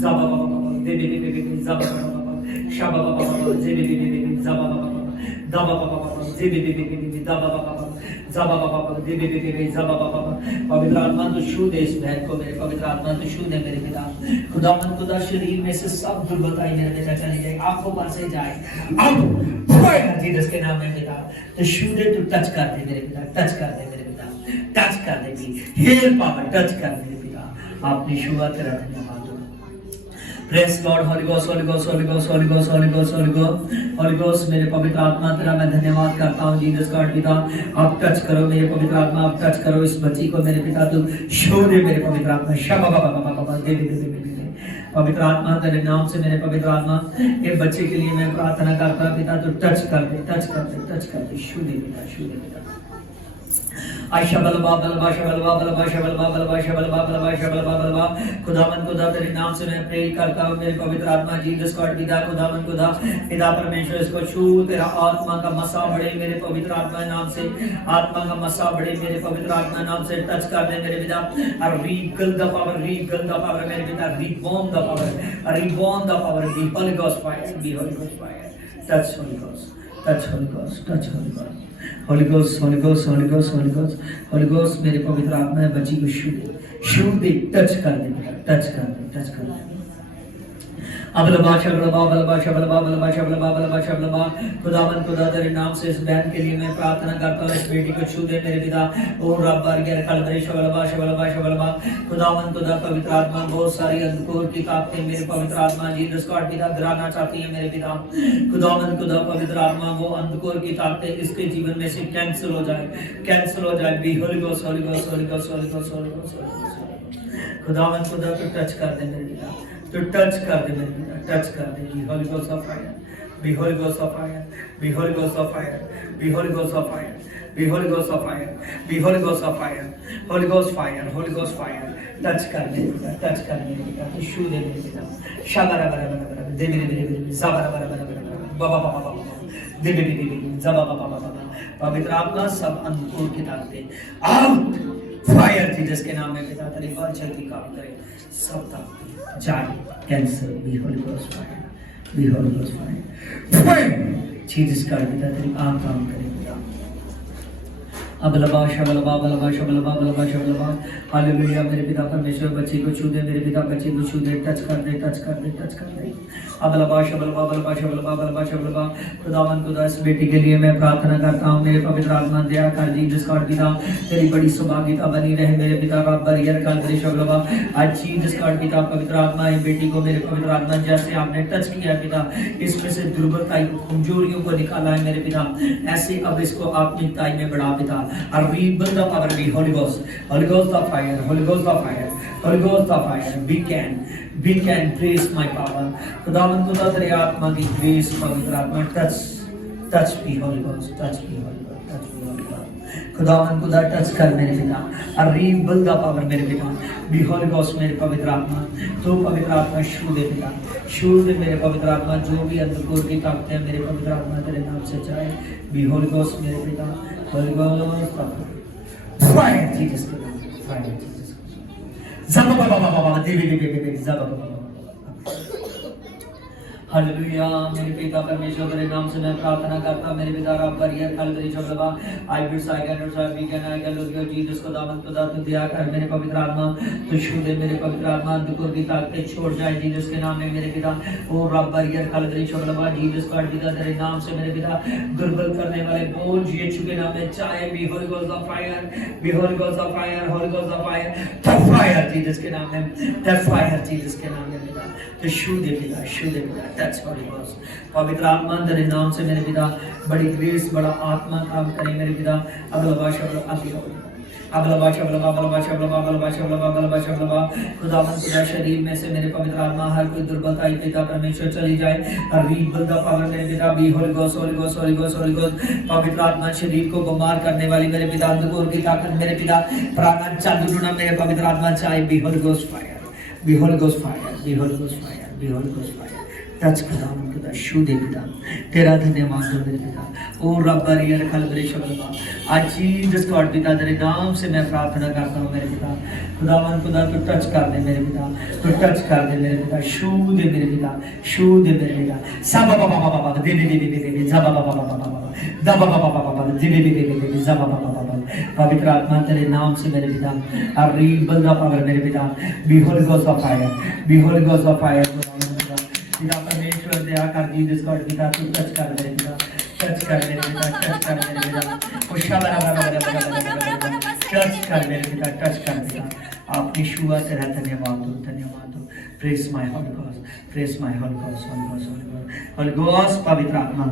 ज़ाबा बाबा बाबा देवी देवी देवी ज़ाबा बाबा बाबा शाबा बाबा बाबा देवी देवी देवी ज़ाबा बाबा बाबा दाबा बाबा बाबा देवी देवी देवी दाबा बाबा बाबा ज़ाबा बाबा बाबा देवी देवी देवी ज़ाबा बाबा बाबा पवित्र आत्मा तो छू दे इस बहन को मेरे पवित्र आत्मा तो छू दे मेरे पिता खुदावन खुदा शरीर में से सब दुर्बलताएं मेरे बेटा चली जाए आंखों पर से जाए अब फायर जीसस के नाम में पिता तो छू दे तो टच कर दे मेरे पिता टच कर दे मेरे पिता टच कर दे हील पावर टच कर दे पिता आपने शुरुआत करा धन्यवाद। Praise Lord, Holy Ghost, Holy Ghost, Holy Ghost, Holy Ghost, Holy Ghost, Holy Ghost, Holy Ghost, मेरे पवित्र आत्मा तेरा मैं धन्यवाद करता हूँ जीसस गॉड पिता आप टच करो मेरे पवित्र आत्मा आप टच करो इस बच्ची को मेरे पिता तू शो दे मेरे पवित्र आत्मा शबा बाबा बाबा बाबा दे दे दे दे पवित्र आत्मा तेरे नाम से मेरे पवित्र आत्मा एक बच्चे के लिए मैं प्रार्थना करता हूँ पिता तू टच कर दे टच कर दे टच कर दे शो दे पिता खुदावन खुदा तेरे नाम से मैं प्रे करता हूँ मेरे पवित्र आत्मा जीसस गॉड पिता खुदावन खुदा पिता परमेश्वर इसको छू तेरा आत्मा का मसा बढ़े मेरे पवित्र आत्मा नाम से आत्मा का मसा बढ़े मेरे पवित्र आत्मा नाम से टच कर दे मेरे पिता और रीगल द पावर मेरे पिता reborn the power be holy ghost fire touch holy ghost touch holy ghost Holy Ghost, Holy Ghost, Holy Ghost, Holy Ghost, Holy Ghost, मेरे पवित्र आत्मा बच्ची को छू दे टच कर दे खुदावन खुदा तेरे नाम से इस बहन के लिए मैं प्रार्थना करता हूँ इस बेटी को छू दे मेरे पिता ओ रब बारगेर कलबरे शबलबा खुदावन खुदा पवित्र आत्मा बहुत सारी अंधकोर की ताकतें मेरे पवित्र आत्मा जीसस गॉड पिता गिराना चाहती है मेरे पिता खुदावन खुदा पवित्र आत्मा वो अंधकोर की ताकतें इसके जीवन में से कैंसिल हो जाए बी होली घोस्ट खुदावन खुदा तो टच कर दे मेरे पिता तो टच कर दे मेरे पिता टच कर दे be holy ghost of fire be holy ghost of fire be holy ghost of fire be holy ghost of fire be holy ghost of fire be holy ghost of fire holy ghost fire touch कर दे पिता तो छू दे मेरे पिता शाबारा बरा दे मेरे जाबारा बरा बाबा बाबा दे मेरे जाबा बाबा पवित्र आत्मा सब अंधकोर की ताकतें आउट फायर जीसस के नाम में पिता तेरी वाचा की काम करे सब ताकतें जाए cancer be holy ghost fire Jesus का पिता तेरी काम करे पिता अबलबा शबलबा हालेलुया मेरे पिता परमेश्वर बच्चे को छू दे मेरे पिता बच्चे को छू दे टच कर दे अबलबा शबलबा खुदावन खुदा इस बेटी के लिए मैं प्रार्थना करता हूँ मेरे पवित्र आत्मा दया कर जीसस गॉड पिता तेरी बड़ी सौभाग्यता बनी रहे मेरे पिता रब बरियर कलबरे शबलबा आज जीसस गॉड पिता पवित्र आत्मा इस बेटी को मेरे पवित्र आत्मा जैसे आपने टच किया पिता इसमें से दुर्बलता कमजोरियों को निकाला है मेरे पिता ऐसे अब इसको आत्मिकता में बढ़ा पिता और rebuild the power be Holy Ghost of fire we can praise my power खुदावन खुदा तेरे आत्मा की ग्रेस पवित्र आत्मा टच भी Holy Ghost खुदावन खुदा टच कर मेरे पिता और rebuild the power मेरे पिता be Holy Ghost मेरे पवित्र आत्मा तो पवित्र आत्मा छू दे पिता छू दे मेरे पवित्र आत्मा जो भी अंधकोर की ताकतें मेरे पवित्र आत्मा तेरे नाम से जाए be Holy Ghost मेरे पिता Holy Ghost fire Jesus fire Jesus Zaba baba baba devi devi zaba baba hallelujah. मेरे पिता परमेश्वर तेरे नाम से मैं प्रार्थना करता हूं मेरे पिता रब बरियर खलबरी शब्दवा आई विल साइगन और साइब we can I can look your Jesus को दामन खुदा तू दया कर मेरे पवित्र आत्मा तू छू दे मेरे पवित्र आत्मा अंधकार की ताकतें छोड़ जाए जीसस के नाम में मेरे पिता। ओ रब बरियर खलबरी शब्दवा जीसस का पिता तेरे नाम से मेरे पिता दुर्बल करने वाले बोझ यीशु के नाम में चाहे be Holi ghost of fire be Holi ghost of fire Holi ghost of fire the fire Jesus के नाम में द फायर जीसस के नाम में पिता तो छू दे पिता टच होली गोस्ट पवित्र आत्मा तेरे नाम से मेरे पिता बड़ी ग्रेस बड़ा आत्मा काम करे मेरे पिता। अगला खुदावन खुदा शरीर में से मेरे पवित्र आत्मा हर कोई दुर्बलता पिता परमेश्वर चली जाए और रीबल द पावर मेरे पिता be Holi ghost Holi ghost Holi ghost Holi ghost पवित्र आत्मा शरीर को बीमार करने वाली मेरे पिता अंधकार की ताकत मेरे पिता प्राणा चालू ढूंढना मेरे पवित्र आत्मा चाहे be Holi ghost fire be Holi ghost fire be Holi ghost fire be Holi ghost fire touch खुदा खुदा शू दे पिता तेरा धन्यवाद हो मेरे पिता। ओ रब बरियर खलबरे शब्दवा आज जीसस गॉड पिता तेरे नाम से मैं प्रार्थना करता हूं मेरे पिता खुदावन खुदा तू टच कर दे मेरे पिता तू टच कर दे मेरे पिता शू दे मेरे पिता शू दे मेरे पिता सब बाबा बाबा बाबा दे दे दे दे दे सब बाबा बाबा बाबा दा बाबा बाबा बाबा दे दे दे दे दे सब बाबा बाबा पवित्र आत्मा तेरे नाम से मेरे पिता और रीबल द पावर मेरे पिता be Holi ghost of fire be Holi ghost of fire पिता परमेश्वर दया कर जीसस गॉड पिता तू टच कर मेरे पिता टच कर मेरे पिता टच कर मेरे पिता टच कर मेरे पिता टच कर पिता आपकी शुआ तेरा धन्यवाद हो press my Holi God press my Holi God Holi God पवित्र आत्मा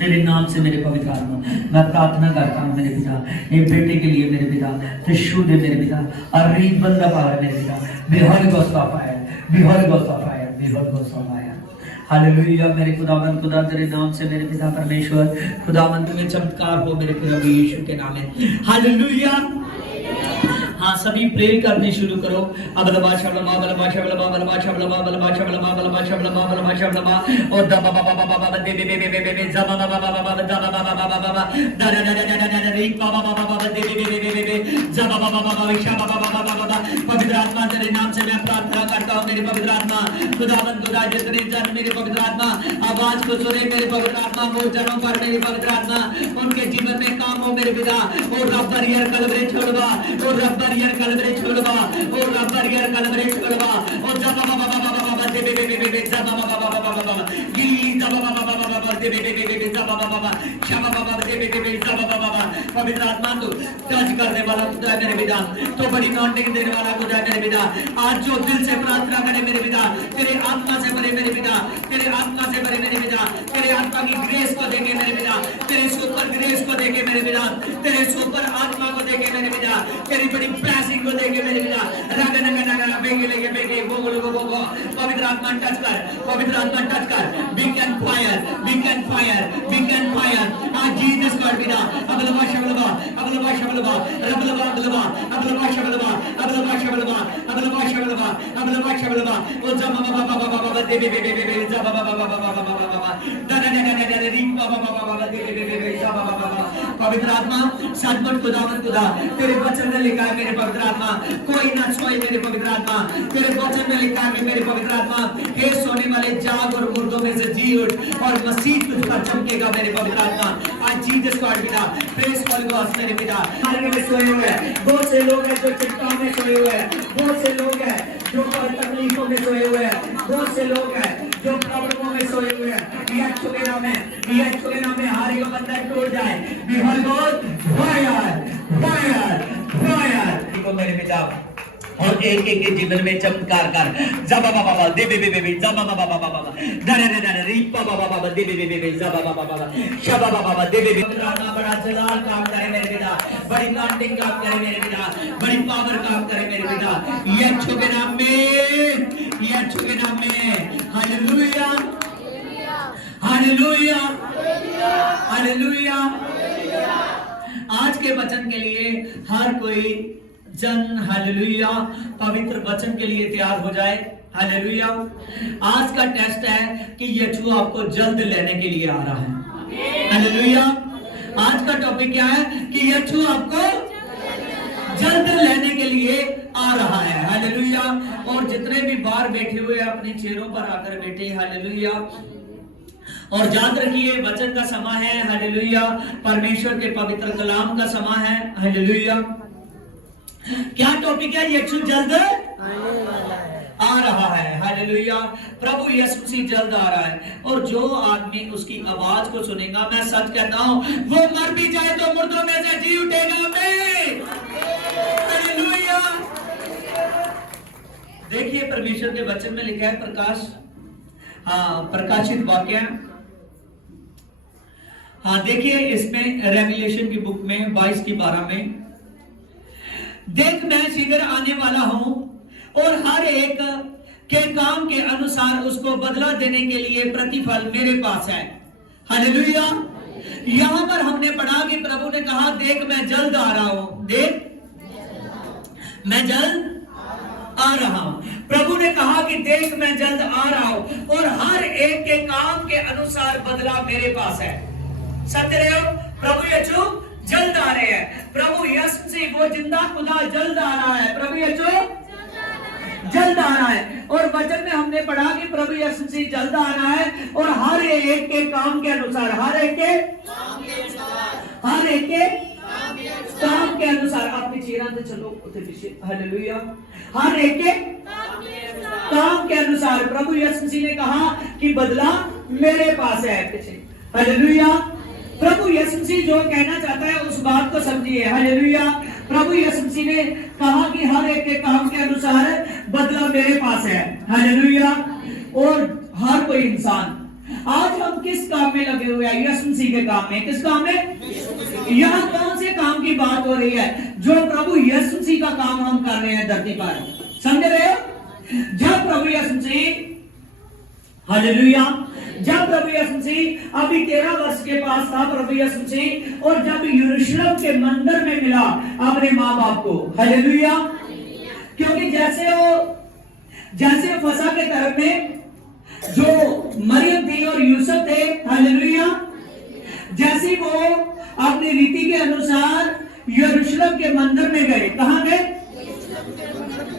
तेरे नाम से मेरे पवित्र आत्मा मैं प्रार्थना करता हूँ मेरे पिता एक बेटे के लिए मेरे पिता तिशु दे मेरे पिता और रीब बंदा पावर मेरे पिता Bihar ghost of fire Bihar ghost of fire Bihar ghost of fire hallelujah. मेरे खुदावन खुदा तेरे नाम से मेरे पिता परमेश्वर खुदावन तुम्हें चमत्कार हो मेरे प्रभु यीशु के नाम में हालेलुया। हाँ सभी प्रे करने शुरू करो अब लबाशा लबा लबा शबलबा लबा शबलबा लबा शबलबा लबा शबलबा लबा शबलबा और द बाबा बाबा बाबा दे बे बे बे बे जा बाबा बाबा बाबा दा बाबा बाबा बाबा दा दा दा दा दा दा री बाबा बाबा बाबा दे बे बे बे बे जा बाबा बाबा बाबा शा बाबा बाबा बाबा पवित्र आत्मा तेरे नाम से मैं प्रार्थना करता हूं मेरे पवित्र आत्मा खुदावन खुदा जितने जन मेरे पवित्र आत्मा आवाज को सुने मेरे पवित्र आत्मा वो जनों पर मेरे पवित्र आत्मा उनके जीवन में काम हो मेरे पिता और रब बरियर कलवरे छोड़वा और रब बरियर कलवरे छोड़वा और रब बरियर कलवरे छोड़वा और जा बाबा बाबा बाबा दे बे बे बे जा बाबा बाबा बाबा गिली जा बाबा बाबा बाबा दे बे बे बे जा बाबा बाबा शा बाबा दे बे बे जा बाबा बाबा पवित्र आत्मा तो टच करने वाला खुदा मेरे पिता तो बड़ी नॉटिंग देने वाला खुदा मेरे पिता आज जो दिल से प्रार्थना करे मेरे पिता तेरे आत्मा से भरे मेरे पिता तेरे आत्मा से भरे मेरे पिता तेरे आत्मा की ग्रेस को देंगे मेरे पिता तेरे सुपर ग्रेस को देंगे मेरे पिता तेरे सुपर आत्मा को देंगे मेरे पिता तेरी बड़ी ब्लेसिंग को देंगे मेरे पिता रग नग नग बेगे लेके बेगे बोगो बोगो पवित्र आत्मा टच कर पवित्र आत्मा टच कर वी कैन फायर आज जीसस गॉड पिता अबलवा शबलवा अबलवा शबलवा रबलवा अबलवा अबलवा शबलवा अबलवा शबलवा अबलवा शबलवा अबलवा शबलवा ओ जा बाबा बाबा बाबा दे बे बे बे जा बाबा बाबा बाबा बाबा दा दा दा दा री बाबा बाबा दे बे बे जा बाबा बाबा पवित्र आत्मा सचमुच खुदा तेरे वचन में लिखा है मेरे पवित्र आत्मा कोई ना सोए मेरे पवित्र आत्मा तेरे वचन में लिखा है मेरे पवित्र आत्मा हे सोने वाले जाग और मुर्दों में से जी उठ और मसीह तुझ पर चमकेगा मेरे पवित्र आत्मा आज जीसस गॉड पिता प्रेज होली गॉड मेरे पिता मार्ग में सोए हुए हैं बहुत से लोग हैं जो चिंता में सोए हुए हैं बहुत से लोग हैं जो तकलीफों में सोए हुए हैं बहुत से लोग हैं जो प्रॉब्लमों में सोए हुए हैं यीशु के नाम में हर एक बंधन टूट जाए बिहार गॉड फायर को मेरे पिता और एक एक के जीवन में चमत्कार कर जबा बाबा दे बे बे बे जबा बाबा बाबा दरे दरे री बाबा बाबा दे बे बे बे जबा बाबा शबा बाबा दे बे बड़ा जलाल काम करे मेरे पिता बड़ी नॉटिंग काम करे मेरे पिता बड़ी पावर काम करे मेरे पिता यीशु के नाम में हालेलुया हालेलुया हालेलुया। आज के वचन के लिए हर कोई जन हालेलुया पवित्र वचन के लिए तैयार हो जाए हालेलुया। आज का टेस्ट है कि यीशु आपको जल्द लेने के लिए आ रहा है हालेलुया। आज का टॉपिक क्या है कि यीशु आपको जल्द लेने के लिए आ रहा है। हालेलुया। और जितने भी बाहर बैठे हुए अपने चेयरों पर आकर बैठे, हालेलुया। और याद रखिए वचन का समय है, हालेलुया। परमेश्वर के पवित्र कलाम का समय है, हालेलुया। क्या टॉपिक है? यीशु जल्द आ रहा है, हालेलुया। प्रभु यीशु मसीह जल्द आ रहा है। और जो आदमी उसकी आवाज को सुनेगा, मैं सच कहता हूं, वो मर भी जाए तो मुर्दों में से जी उठेगा। हालेलुया। देखिए परमेश्वर के वचन में लिखा है, प्रकाशित वाक्य, देखिए इसमें रेवलेशन की बुक में 22:12 में, देख मैं शीघ्र आने वाला हूं और हर एक के काम के अनुसार उसको बदला देने के लिए प्रतिफल मेरे पास है। हालेलुया। यहां पर हमने पढ़ा कि प्रभु ने कहा, देख मैं जल्द आ रहा हूं, देख मैं जल्द आ रहा हूं। प्रभु ने कहा कि देख मैं जल्द आ रहा हूं और हर एक के काम के अनुसार बदला मेरे पास है। समझ रहे हो? प्रभु यीशु जल्द आ रहे हैं। प्रभु यीशु से वो जिंदा खुदा जल्द आ रहा है। प्रभु यीशु जल्द आ रहा है। और वचन में हमने पढ़ा कि प्रभु यीशु से जल्द आ रहा है और हर एक के काम के अनुसार, हर एक के काम के अनुसार। आपने चेहरा से चलो उठे पीछे, हालेलुया। हर एक के काम के अनुसार प्रभु यीशु मसीह ने कहा कि बदला मेरे पास है, पीछे, हालेलुया। प्रभु यीशु मसीह जो कहना चाहता है उस बात को समझिए, हालेलुया। प्रभु यीशु मसीह ने कहा कि हर एक के काम के अनुसार बदला मेरे पास है, हालेलुया। और हर कोई इंसान, आज हम किस काम में लगे हुए हैं? यीशु मसीह के काम में। किस काम में? यहाँ कौन से काम की बात हो रही है? जो प्रभु यीशु मसीह का काम हम कर रहे हैं धरती पर। समझ रहे हो? जब प्रभु यीशु मसीह, हालेलुया, जब प्रभु यीशु मसीह अभी 13 वर्ष के पास था प्रभु यीशु मसीह, और जब यरूशलेम के मंदिर में मिला अपने माँ बाप को, हालेलुया। क्योंकि जैसे फसा के तरफ में जो मरियम थी और यूसुफ थे, हालेलुया, जैसे वो अपनी रीति के अनुसार यरूशलेम के मंदिर में गए। कहां गए?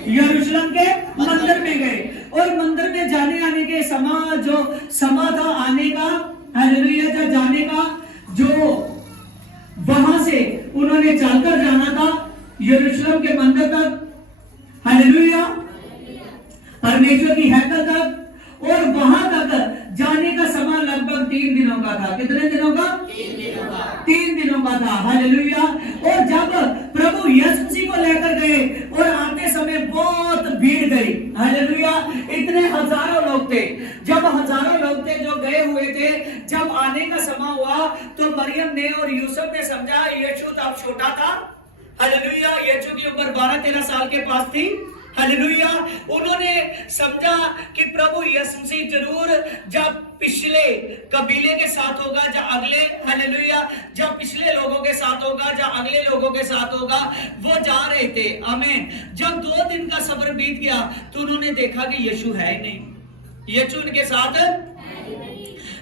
यरूशलेम के मंदिर में गए। और मंदिर में जाने आने के समा था आने का, हालेलुया, जाने का, जो वहां से उन्होंने चलकर जाना था यरूशलेम के मंदिर तक, हालेलुया, परमेश्वर की हैकल तक। और वहां तक जाने का समय लगभग 3 दिनों का था। कितने दिनों का? 3 दिनों का था, हालेलुया। और जब प्रभु यीशु मसीह को लेकर गए और आते समय बहुत भीड़ गई, हालेलुया। इतने हजारों लोग थे। जब हजारों लोग थे जो गए हुए थे, जब आने का समय हुआ तो मरियम ने और यूसुफ ने समझा यीशु तब छोटा था, हालेलुया। यीशु की उम्र 12-13 साल के पास थी, हालेलुया। उन्होंने समझा कि प्रभु यीशु मसीह जरूर जब पिछले कबीले के साथ होगा, जब अगले, हालेलुया, जब पिछले लोगों के साथ होगा, जब अगले लोगों के साथ होगा, वो जा रहे थे, आमीन। जब 2 दिन का सफर बीत गया तो उन्होंने देखा कि यीशु है ही नहीं, यीशु उनके साथ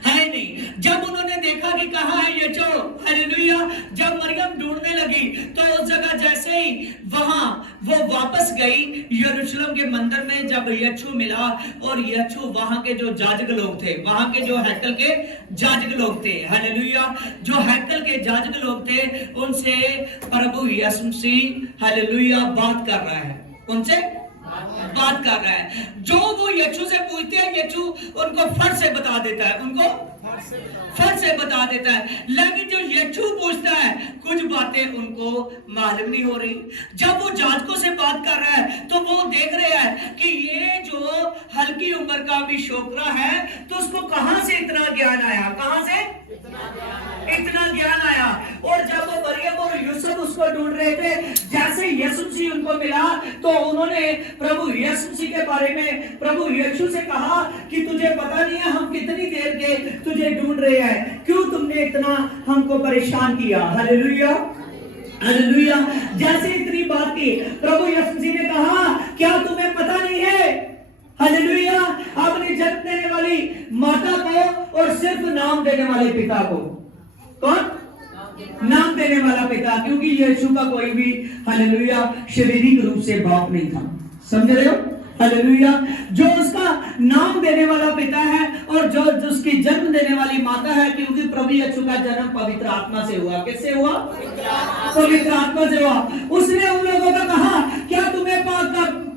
है नहीं। जब उन्होंने देखा कि कहां है यीशु, हालेलुया, जब मरियम ढूंढने लगी तो उस जगह जैसे ही वहां वो वापस गई यरूशलेम के मंदिर में, जब यीशु मिला और यीशु वहां के जो जाजक लोग थे, वहां के जो हैकल के जाजक लोग थे, हालेलुया, जो हैकल के जाजक लोग थे, उनसे प्रभु यीशु मसीह, हालेलुया, बात कर रहा है, उनसे बात कर रहा है। जो वो यीशु से पूछते हैं, यीशु उनको फट से बता देता है, उनको फट से बता देता है। लेकिन जो यीशु पूछता है कुछ बातें उनको मालूम नहीं हो रही। जब वो जाजकों से बात कर रहा है तो वो देख रहे हैं कि ये जो हल्की उम्र का भी छोकरा है, तो उसको कहां से इतना ज्ञान आया, कहां से इतना ज्ञान आया। और जब वो मरियम और यूसुफ उसको ढूंढ रहे थे, जैसे यीशु मसीह उनको मिला तो उन्होंने प्रभु यीशु मसीह के बारे में प्रभु यीशु से कहा कि तुझे पता नहीं है हम कितनी देर के तुझे ढूंढ रहे हैं, क्यों तुमने इतना हमको परेशान किया, हालेलुया, हालेलुया। जैसे इतनी बात की, प्रभु यीशु मसीह ने कहा क्या तुम्हें पता नहीं है, हालेलुया, अपनी जन्म देने वाली माता को और सिर्फ नाम देने वाले पिता को, कौन? नाम देने वाला पिता, क्योंकि यीशु का कोई भी हालेलुया शारीरिक रूप से बाप नहीं था। समझ रहे हो? हालेलुया। जो उसका नाम देने वाला पिता है और जो उसकी जन्म देने वाली माता है, क्योंकि प्रभु यीशु का जन्म पवित्र आत्मा से हुआ। किससे हुआ? पवित्र आत्मा से हुआ। उसने उन लोगों को कहा, क्या तुम्हें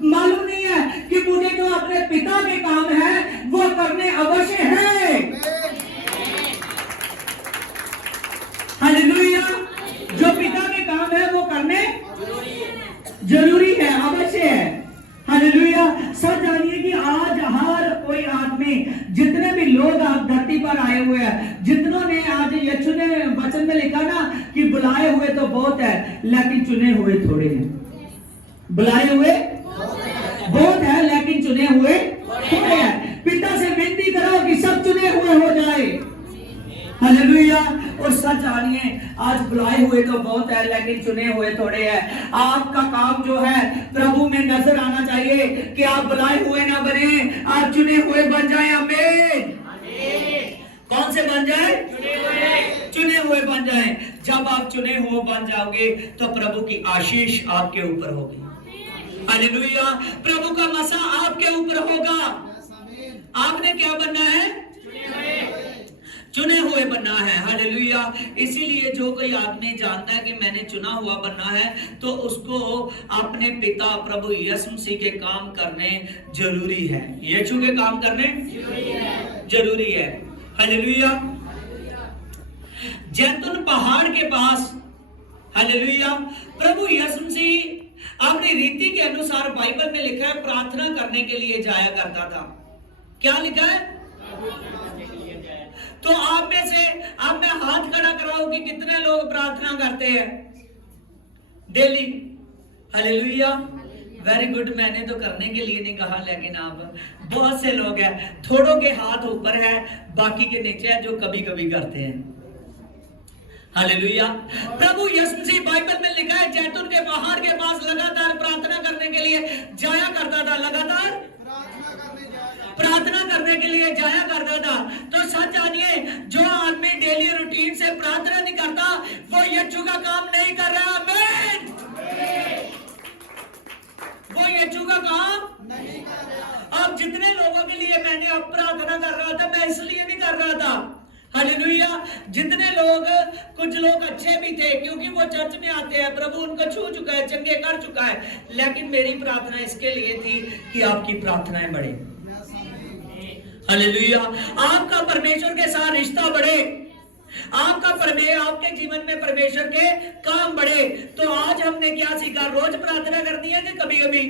मालूम नहीं है कि मुझे जो अपने पिता के काम है वो करने अवश्य है। हालेलुया। जो पिता के काम है वो करने जरूरी है, अवश्य है। हालेलुया। सच जानिए कि आज हर कोई आदमी, जितने भी लोग आप धरती पर आए हुए हैं, जितनों ने आज यीशु ने वचन में लिखा ना कि बुलाए हुए तो बहुत है लेकिन चुने हुए थोड़े हैं। बुलाए हुए बहुत है लेकिन चुने हुए थोड़े हैं। पिता से विनती करो कि सब चुने हुए हो जाए। हालेलुया। और सच जानिए आज बुलाए हुए तो बहुत है लेकिन चुने हुए थोड़े हैं। आपका काम जो है प्रभु में नजर आना चाहिए कि आप बुलाए हुए ना बने, आप चुने हुए बन जाएं। आमीन। कौन से बन जाए? चुने हुए बन जाएं। जब आप चुने हुए बन जाओगे तो प्रभु की आशीष आपके ऊपर होगी। हालेलुया। प्रभु का मसा आपके ऊपर होगा। आपने क्या बनना है? चुने हुए बनना है। हालेलुया। इसीलिए जो कोई आदमी जानता है कि मैंने चुना हुआ बनना है तो उसको अपने पिता प्रभु यीशु मसीह के काम करने जरूरी है। यीशु के काम करने जरूरी है। हालेलुया। जैतून पहाड़ के पास, हालेलुया, प्रभु यीशु मसीह अपनी रीति के अनुसार बाइबल में लिखा है प्रार्थना करने के लिए जाया करता था। क्या लिखा है? तो आप में से, आप में हाथ खड़ा कराओ कि कितने लोग प्रार्थना करते हैं डेली? हालेलुया। Very good. मैंने तो करने के लिए नहीं कहा, लेकिन आप बहुत से लोग हैं, थोड़ों के हाथ ऊपर है, बाकी के नीचे है, जो कभी कभी करते हैं। हालेलुया। प्रभु यीशु मसीह बाइबल में लिखा है जैतून के पहाड़ के पास लगातार प्रार्थना करने के लिए जाया करता था। लगातार प्रार्थना करने के लिए जाया करता था। तो सच जानिए जो आदमी डेली रूटीन से प्रार्थना नहीं करता वो यीशु का काम नहीं कर रहा। आमीन। वो यीशु का काम नहीं कर रहा। अब जितने लोगों के लिए मैंने अब प्रार्थना कर रहा था, मैं इसलिए नहीं कर रहा था। हालेलुया। जितने लोग, कुछ लोग अच्छे भी थे क्योंकि वो चर्च में आते हैं, प्रभु उनको छू चुका है, चंगे कर चुका है, लेकिन मेरी प्रार्थना इसके लिए थी कि आपकी प्रार्थनाएं बढ़े। हालेलुया। आपका परमेश्वर के साथ रिश्ता बढ़े, आपके जीवन में परमेश्वर के काम बढ़े। तो आज हमने क्या सीखा? रोज प्रार्थना करनी है कि कभी कभी?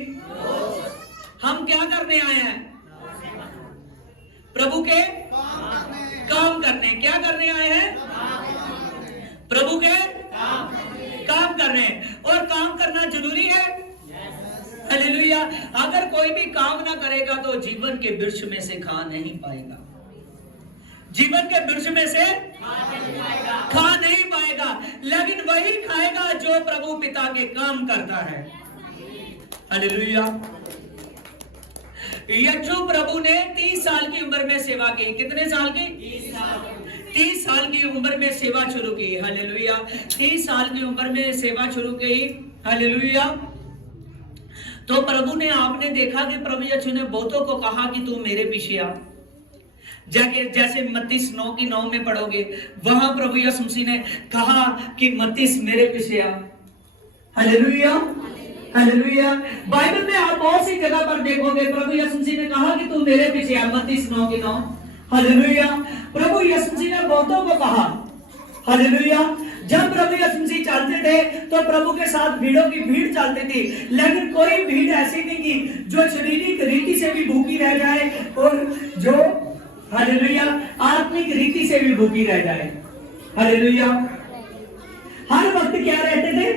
हम क्या करने आए हैं? प्रभु के काम करने। क्या करने आए हैं? प्रभु के काम करने। और काम करना जरूरी है। हालेलुया। अगर कोई भी काम ना करेगा तो जीवन के वृक्ष में से खा नहीं पाएगा। जीवन के वृक्ष में से खा नहीं पाएगा, लेकिन वही खाएगा जो प्रभु पिता के काम करता है। हालेलुया। यीशु प्रभु ने 30 साल की उम्र में सेवा की। कितने साल की? 30 साल की उम्र में सेवा शुरू की। हालेलुया। 30 साल की उम्र में सेवा शुरू की। हालेलुया। तो प्रभु ने, आपने देखा कि प्रभु यीशु ने बहुतों को कहा कि तू मेरे पीछे आ। जैसे मत्ती 9:9 में पढ़ोगे, वहां प्रभु यीशु मसीह ने कहा कि मत्ती मेरे पीछे आ। हालेलुया। हालेलुया। बाइबल में आप बहुत सी जगह पर देखोगे प्रभु यीशु मसीह ने कहा कि तू मेरे पीछे आ। मत्ती 9:9। हालेलुया। प्रभु यीशु मसीह ने बहुतों को कहा। हालेलुया। जब प्रभु यीशु मसीह चलते थे तो प्रभु के साथ भीड़ों की भीड़ चलती थी, लेकिन कोई भीड़ ऐसी नहीं की जो शारीरिक रीति से भी भूखी रह जाए और जो, हालेलुया, आत्मिक रीति से भी भूखी रह जाए। हालेलुया। हर वक्त क्या रहते थे?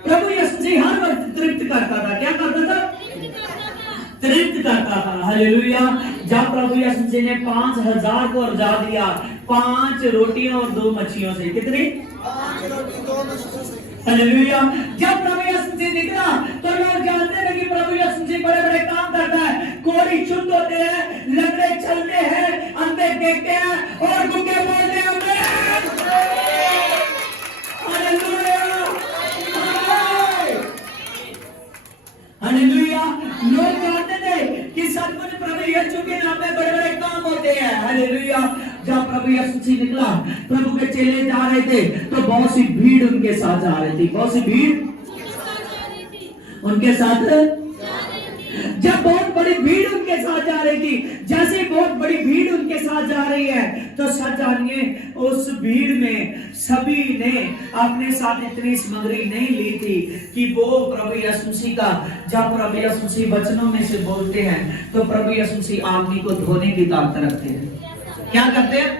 प्रभु यीशु मसीह हर वक्त तृप्त करता था। क्या करता था? तृप्त करता था। हालेलुया। जब प्रभु यीशु मसीह ने 5000 को रजा दिया 5 रोटियों और 2 मच्छियों से। कितनी? 5 रोटी 2 मच्छियों से। हालेलुया। जब प्रभु यीशु मसीह निकला तो लोग जानते थे कि प्रभु यीशु मसीह बड़े बड़े काम करता है। कोढ़ी शुद्ध होते हैं, लंगड़े चलते हैं, अंधे देखते हैं और गूंगे बोलते हैं। प्रभु के चेले जा रहे थे तो बहुत सी भीड़ उनके साथ जा रही थी। बहुत सी भीड़ उनके साथ, जब बहुत बड़ी भीड़ उनके साथ जा रही थी, जैसे बहुत बड़ी भीड़ उनके साथ जा रही है तो सच जानिए उस भीड़ में सभी ने अपने साथ इतनी सामग्री नहीं ली थी कि वो प्रभु यीशु मसीह का, जब प्रभु यीशु मसीह वचनों में से बोलते हैं तो प्रभु यीशु मसीह आदमी को धोने की ताकत रखते हैं। क्या करते हैं?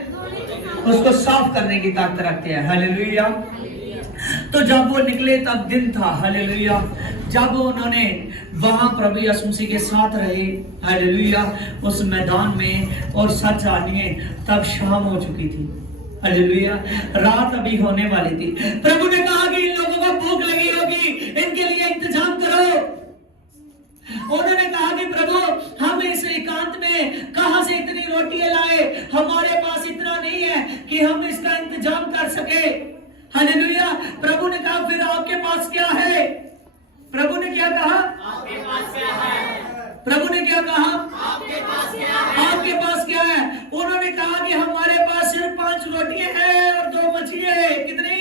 उसको साफ करने की ताकत रखते हैं। हालेलुया। तो जब वो निकले तब दिन था। हालेलुया। जब उन्होंने वहां प्रभु यीशु मसीह के साथ रहे, हालेलुया, उस मैदान में, और सच जानिए तब शाम हो चुकी थी। हालेलुया। रात अभी होने वाली थी। प्रभु ने कहा कि इन लोगों को भूख लगी होगी, इनके लिए इंतजाम करो। उन्होंने कहा कि प्रभु हम इस एकांत में कहां से इतनी रोटियां लाए, हमारे पास इतना नहीं है कि हम इसका इंतजाम कर सके। हालेलुया। प्रभु ने कहा फिर आपके पास क्या है? प्रभु ने क्या कहा? आपके पास क्या है? प्रभु ने क्या कहा? आपके पास क्या है? आपके पास क्या है? उन्होंने कहा कि हमारे पास सिर्फ 5 रोटियां हैं और 2 मछलियां हैं। कितनी?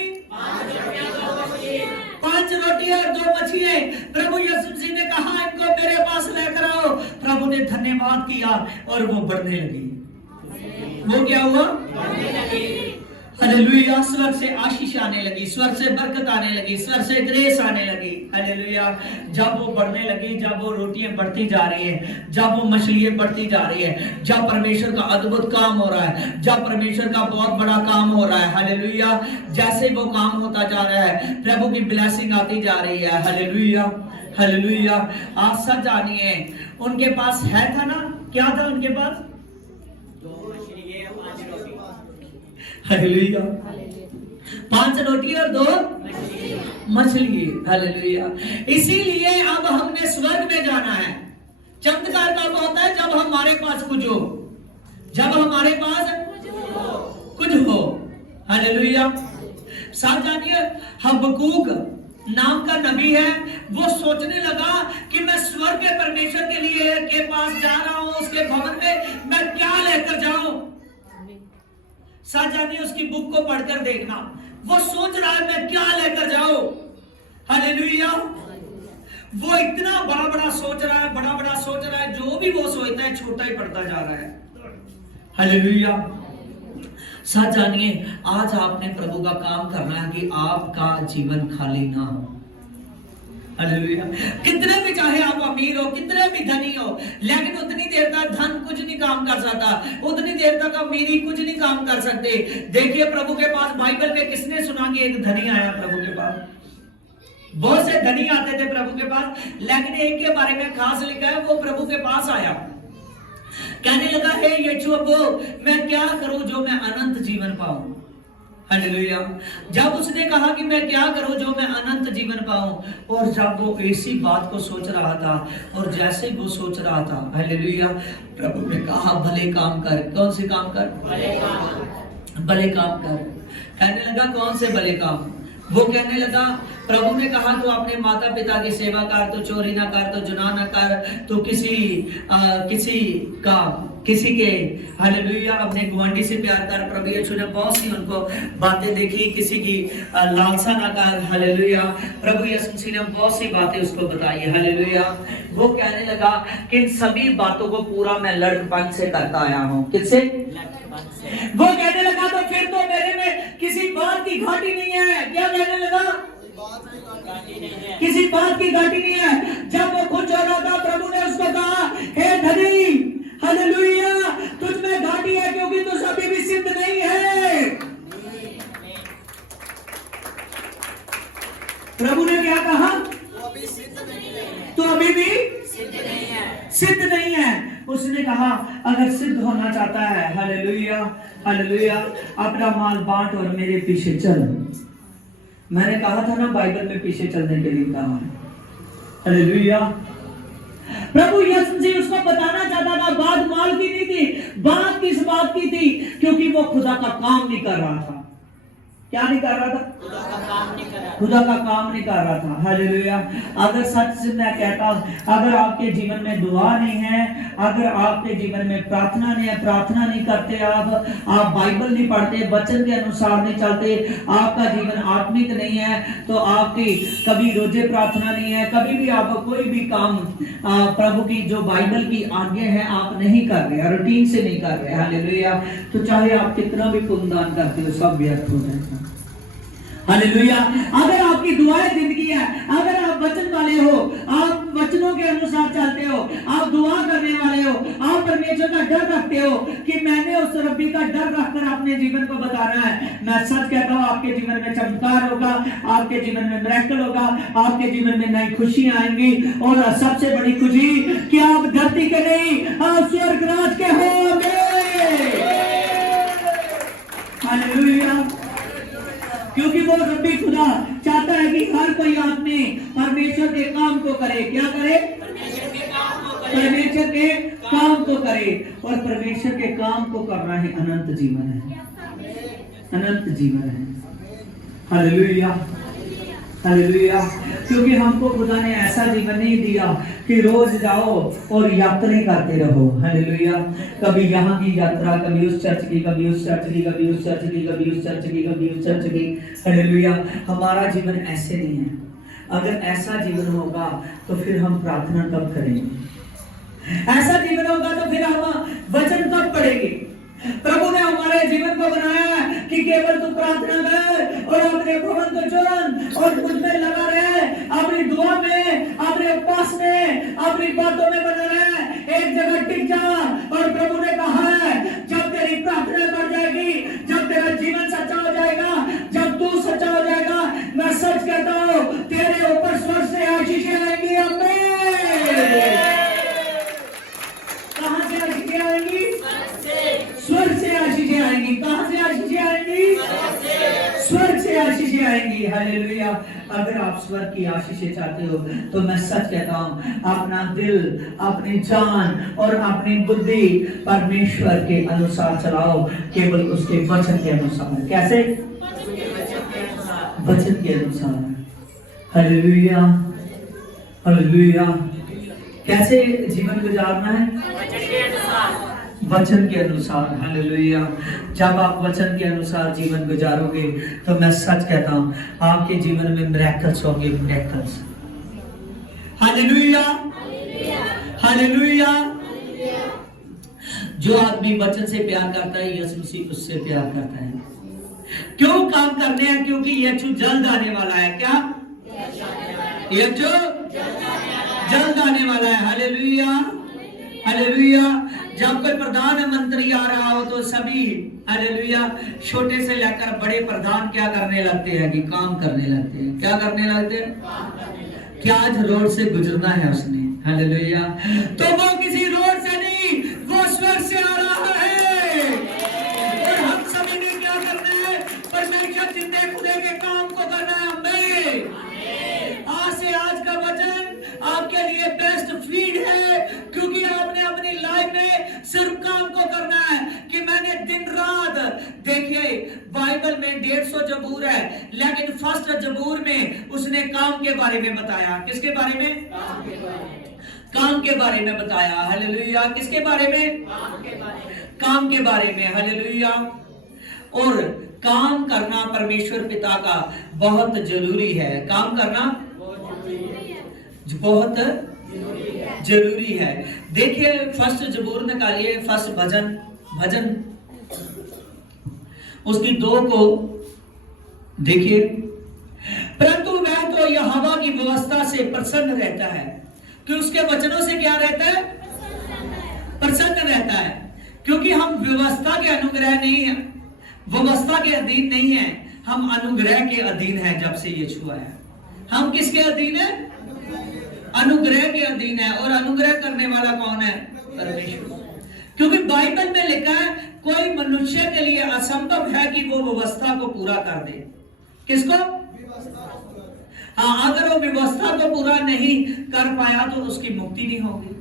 5 रोटियां और 2 मछलियां। प्रभु यीशु मसीह ने कहा इनको मेरे पास लेकर आओ। प्रभु ने धन्यवाद किया और वो बढ़ने लगी। वो क्या हुआ? बढ़ने लगी। हालेलुया। स्वर्ग से आशीष आने लगी, स्वर्ग से बरकत आने लगी, स्वर्ग से ग्रेस आने लगी। हालेलुया। जब वो बढ़ने लगी, जब वो रोटियां बढ़ती जा रही है, जब वो मछलियां बढ़ती जा रही है, जब परमेश्वर का अद्भुत काम हो रहा है, जब परमेश्वर का बहुत बड़ा काम हो रहा है। हालेलुया। जैसे वो काम होता जा रहा है, प्रभु की ब्लेसिंग आती जा रही है। हालेलुया। हालेलुया। आप सच जानिए उनके पास है था ना, क्या था उनके पास? हालेलुया। 5 रोटी और 2 मछली। हालेलुया। इसीलिए अब हमने स्वर्ग में जाना है। चमत्कार कब होता है? जब हमारे पास कुछ हो, जब हमारे पास कुछ हो। हालेलुया। साथ जानिए हबक्कूक नाम का नबी है, वो सोचने लगा कि मैं स्वर्ग के परमेश्वर के लिए के पास जा रहा हूं, उसके भवन में मैं क्या लेकर जाऊं। साथ जानिए उसकी बुक को पढ़कर देखना, वो सोच रहा है मैं क्या लेकर जाऊं। हालेलुया। वो इतना बड़ा बड़ा सोच रहा है, बड़ा बड़ा सोच रहा है, जो भी वो सोचता है छोटा ही पड़ता जा रहा है। हालेलुया। साथ जानिए आज आपने प्रभु का काम करना है कि आपका जीवन खाली ना हो। हालेलुया। कितने भी चाहे आप अमीर हो, कितने भी धनी हो, लेकिन उतनी देर तक धन कुछ नहीं काम कर सकता, उतनी देर तक अमीरी कुछ नहीं काम कर सकते। देखिए प्रभु के पास बाइबल में किसने सुना कि एक धनी आया प्रभु के पास? बहुत से धनी आते थे प्रभु के पास, लेकिन एक के बारे में खास लिखा है, वो प्रभु के पास आया, कहने लगा हे यीशु प्रभु मैं क्या करूं जो मैं अनंत जीवन पाऊं। हालेलुया। जब उसने कहा कि मैं क्या करूं जो मैं अनंत जीवन पाऊं, और जब वो इसी बात को सोच रहा था और जैसे वो सोच रहा था, हालेलुया, प्रभु ने कहा भले काम कर। कौन से काम कर? भले काम। भले काम कर। कहने लगा कौन से भले काम? वो कहने लगा, प्रभु ने कहा तो अपने माता पिता की सेवा कर, तो चोरी ना कर, तो जुना ना कर, तो किसी के हालेलुया अपने गुआंढी से प्यार कर। प्रभु यीशु ने बहुत सी उनको बातें देखी, किसी की लालसा ना कर। हालेलुया। प्रभु यीशु मसीह ने बहुत सी बातें उसको बताई। हालेलुया। वो कहने लगा कि इन सभी बातों को पूरा मैं लड़कपन से करता आया हूँ। किससे? वो कहने लगा तो फिर तो मेरे में किसी बात की घाटी नहीं है। क्या कहने लगा? किसी बात की घाटी नहीं है। जब वो खुश हो रहा था प्रभु ने उसको कहा हे धनी, हालेलुया, तुझ में घाटी है क्योंकि तू अभी भी सिद्ध नहीं है। प्रभु ने क्या कहा? तो अभी भी सिद्ध नहीं है। उसने कहा अगर सिद्ध होना चाहता है, हालेलुया, हालेलुया, अपना माल बांट और मेरे पीछे चल। मैंने कहा था ना बाइबल में पीछे चलने के लिए कहा है। हालेलुया। प्रभु यीशु मसीह उसको बताना चाहता था बात माल की नहीं थी, बात किस बात की थी? क्योंकि वो खुदा का काम नहीं कर रहा था। क्या नहीं कर रहा था? खुदा का काम नहीं कर रहा था। हालेलुया। अगर सच से मैं कहता, अगर आपके जीवन में दुआ नहीं है, अगर आपके जीवन में प्रार्थना नहीं है, प्रार्थना नहीं करते आप बाइबल नहीं पढ़ते, वचन के अनुसार नहीं चलते, आपका जीवन आत्मिक नहीं है, तो आपकी कभी रोजे प्रार्थना नहीं है, कभी भी आप कोई भी काम प्रभु की जो बाइबल की आज्ञा है आप नहीं कर रहे, रूटीन से नहीं कर रहे। हालेलुया। तो चाहे आप कितना भी पुण्यदान करते हो, सब व्यर्थ हो जाएगा। हालेलुया। अगर आपकी दुआएं जिंदगी है, अगर आप वचन वाले हो, आप वचनों के अनुसार चलते हो, आप दुआ करने वाले हो, आप परमेश्वर का डर रखते हो कि मैंने उस रब्बी का डर रखकर अपने जीवन को बताना है, मैं सच कहता हूँ आपके जीवन में चमत्कार होगा, आपके जीवन में मिरेकल होगा, आपके जीवन में नई खुशियां आएंगी। और सबसे बड़ी खुशी कि आप धरती के नहीं, आप स्वर्गराज के होंगे। हालेलुया। क्योंकि वो रब्बी खुदा चाहता है कि हर कोई आदमी परमेश्वर के काम को करे। क्या करे? परमेश्वर के काम को करे। और परमेश्वर के काम को करना ही अनंत जीवन है, अनंत जीवन है। Hallelujah, hallelujah. क्योंकि हमको खुदा ने ऐसा जीवन नहीं दिया कि रोज जाओ और यात्रा करते रहो। हालेलुया। कभी यहाँ की यात्रा, कभी उस चर्च की, कभी उस चर्च की, कभी उस चर्च की, कभी उस चर्च की, कभी उस चर्च की। हालेलुया। हमारा जीवन ऐसे नहीं है। अगर ऐसा जीवन होगा तो फिर हम प्रार्थना कब करेंगे? ऐसा जीवन होगा तो फिर हम वचन कब पढ़ेंगे? प्रभु ने हमारे जीवन को बनाया है कि केवल तू प्रार्थना कर और अपने भवन को चुन और मुझ में लगा रहे, अपनी दुआ में, अपने उपवास में, अपनी बातों में बना रहे, एक जगह टिक जा। और प्रभु ने कहा है जब तेरी प्रार्थना बढ़ जाएगी, जब तेरा जीवन सच्चा हो जाएगा, जब तू सच्चा हो जाएगा, मैं सच कहता हूँ तेरे ऊपर स्वर्ग से आशीषें आएंगी। कहां से आशीषें आएंगी? स्वर्ग से आशीषें आएंगी। कहां से आशीषें आएंगी? स्वर्ग से आशीषें आएंगी। हालेलुया। अगर आप स्वर्ग की आशीषें चाहते हो तो मैं सच कहता हूं अपना दिल, अपनी जान और अपनी बुद्धि परमेश्वर के अनुसार चलाओ, केवल उसके वचन के अनुसार। कैसे? वचन के अनुसार। Hallelujah, hallelujah. कैसे जीवन गुजारना है? वचन के अनुसार। हालेलुया। जब आप वचन के अनुसार जीवन गुजारोगे तो मैं सच कहता हूं आपके जीवन में मिरेकल्स होंगे, मिरेकल्स। Hallelujah, hallelujah. जो आदमी वचन से प्यार करता है, यीशु मसीह उससे प्यार करता है। क्यों काम करने हैं? क्योंकि यीशु जल्द आने वाला है। क्या? यीशु जल्द आने वाला है। Hallelujah, hallelujah. जब कोई प्रधानमंत्री आ रहा हो तो सभी, हालेलुया, छोटे से लेकर बड़े प्रधान क्या करने लगते हैं कि काम करने लगते हैं। क्या करने लगते हैं? क्या आज रोड से गुजरना है उसने। हालेलुया। तो वो किसी रोड से नहीं, वो स्वर्ग से आ रहा है। और हम सभी ने क्या करना है? परमेश्वर जिंदे खुदे के काम को करना है। हमें आज से आज का वचन आपके लिए बेस्ट फीड है, क्योंकि आपने अपनी लाइफ में सिर्फ काम को करना है कि मैंने दिन रात, देखिए बाइबल में 150 जबूर है, लेकिन फर्स्ट जबूर में उसने काम के बारे में बताया। किसके बारे में? काम के बारे में बताया। हालेलुया। किसके बारे में? काम के बारे में। हालेलुया। और काम करना परमेश्वर पिता का बहुत जरूरी है। काम करना बहुत जरूरी है। देखिए फर्स्ट जबूर निकालिए, फर्स्ट भजन उसकी 2 को देखिए। परंतु वह तो यहोवा की व्यवस्था से प्रसन्न रहता है, कि उसके वचनों से क्या रहता है? प्रसन्न रहता है। क्योंकि हम व्यवस्था के अनुग्रह नहीं है, व्यवस्था के अधीन नहीं है, हम अनुग्रह के अधीन है। जब से ये छुआ है, हम किसके अधीन है? अनुग्रह के अधीन है। और अनुग्रह करने वाला कौन है? परमेश्वर। क्योंकि बाइबल में लिखा है कोई मनुष्य के लिए असंभव है कि वो व्यवस्था को पूरा कर दे। किसको? हाँ, अगर वो व्यवस्था को पूरा नहीं कर पाया तो उसकी मुक्ति नहीं होगी।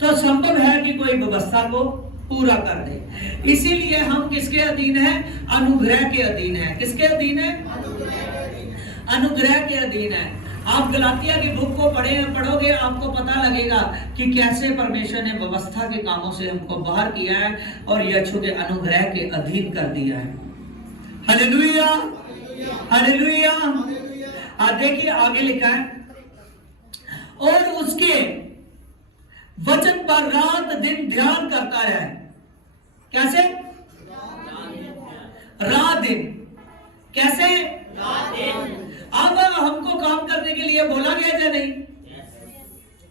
तो संभव है कि कोई व्यवस्था को पूरा कर दे। इसीलिए हम किसके अधीन है? अनुग्रह के अधीन है। किसके अधीन है? अनुग्रह के अधीन है। आप गलातिया की बुक को पढ़ोगे, आपको पता लगेगा कि कैसे परमेश्वर ने व्यवस्था के कामों से हमको बाहर किया है और यीशु के अनुग्रह के अधीन कर दिया है। Hallelujah, hallelujah. आप देखिए आगे लिखा है, और उसके वचन पर रात दिन ध्यान करता है। कैसे? रात दिन। कैसे? रात दिन। अब हमको काम करने के लिए बोला गया या नहीं?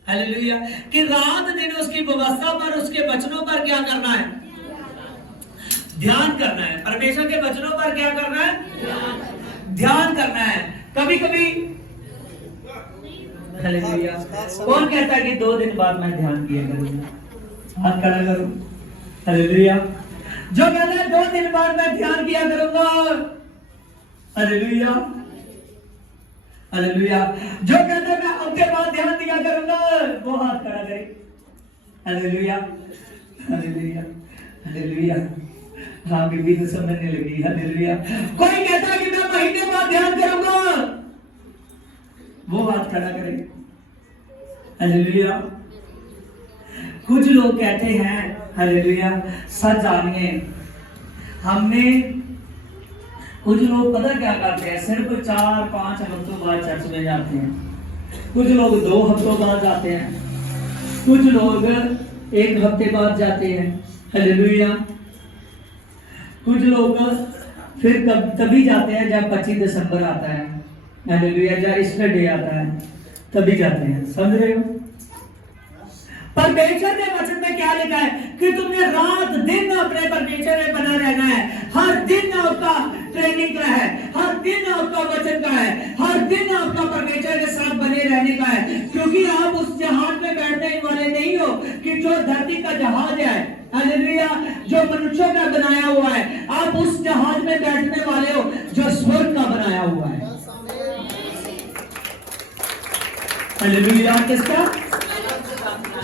हालेलुया। कि रात दिन उसकी व्यवस्था पर, उसके वचनों पर क्या करना है? ध्यान करना है। परमेश्वर के वचनों पर क्या करना है? ध्यान करना है। कभी कभी हालेलुया, कौन कहता है कि 2 दिन बाद मैं ध्यान किया करूंगा? हाथ खड़ा करो। हालेलुया। जो कहता है 2 दिन बाद मैं ध्यान किया करूंगा, हालेलुया, हालेलुया। जो कहता है मैं हफ्ते बाद ध्यान दिया करूंगा, वो हाथ खड़ा करे। Hallelujah, hallelujah, hallelujah. हाँ, बीबी तो समझने लगी। हालेलुया। कोई कहता है कि मैं महीने बाद ध्यान करूंगा, वो हाथ खड़ा करे। हालेलुया। कुछ लोग कहते हैं, हालेलुया, सच जानिए, हमने कुछ लोग पता क्या करते हैं, सिर्फ 4-5 हफ्तों बाद चर्च में जाते हैं। कुछ लोग 2 हफ्तों बाद जाते हैं, कुछ लोग 1 हफ्ते बाद जाते हैं। हालेलुया। कुछ लोग फिर तभी जाते हैं जब 25 दिसंबर आता है। हालेलुया। जब ईस्टर डे आता है तभी जाते हैं। समझ रहे हो? परमेश्वर के वचन में क्या लिखा है कि तुमने रात दिन अपने परमेश्वर में बना रहना है। हर दिन आपका ट्रेनिंग का है, हर दिन आपका वचन का है, हर दिन आपका परमेश्वर के साथ बने रहने का है। क्योंकि आप उस जहाज में बैठने वाले नहीं हो कि जो धरती का जहाज है, हालेलुया, जो मनुष्यों का बनाया हुआ है। आप उस जहाज में बैठने वाले हो जो स्वर्ग का बनाया हुआ है। हालेलुया। किसका?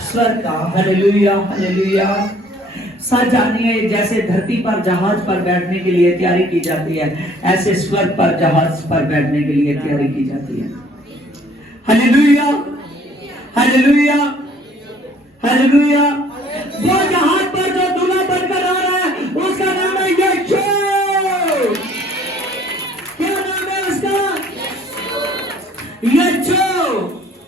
स्वर्ग का। Hallelujah, hallelujah. सच जानिए, जैसे धरती पर जहाज पर बैठने के लिए तैयारी की जाती है, ऐसे स्वर्ग पर जहाज पर बैठने के लिए तैयारी की जाती है। Hallelujah, hallelujah, hallelujah. वो जहाज पर जो दूल्हा बनकर आ रहा है उसका नाम है यीशु। क्या नाम है उसका? यीशु।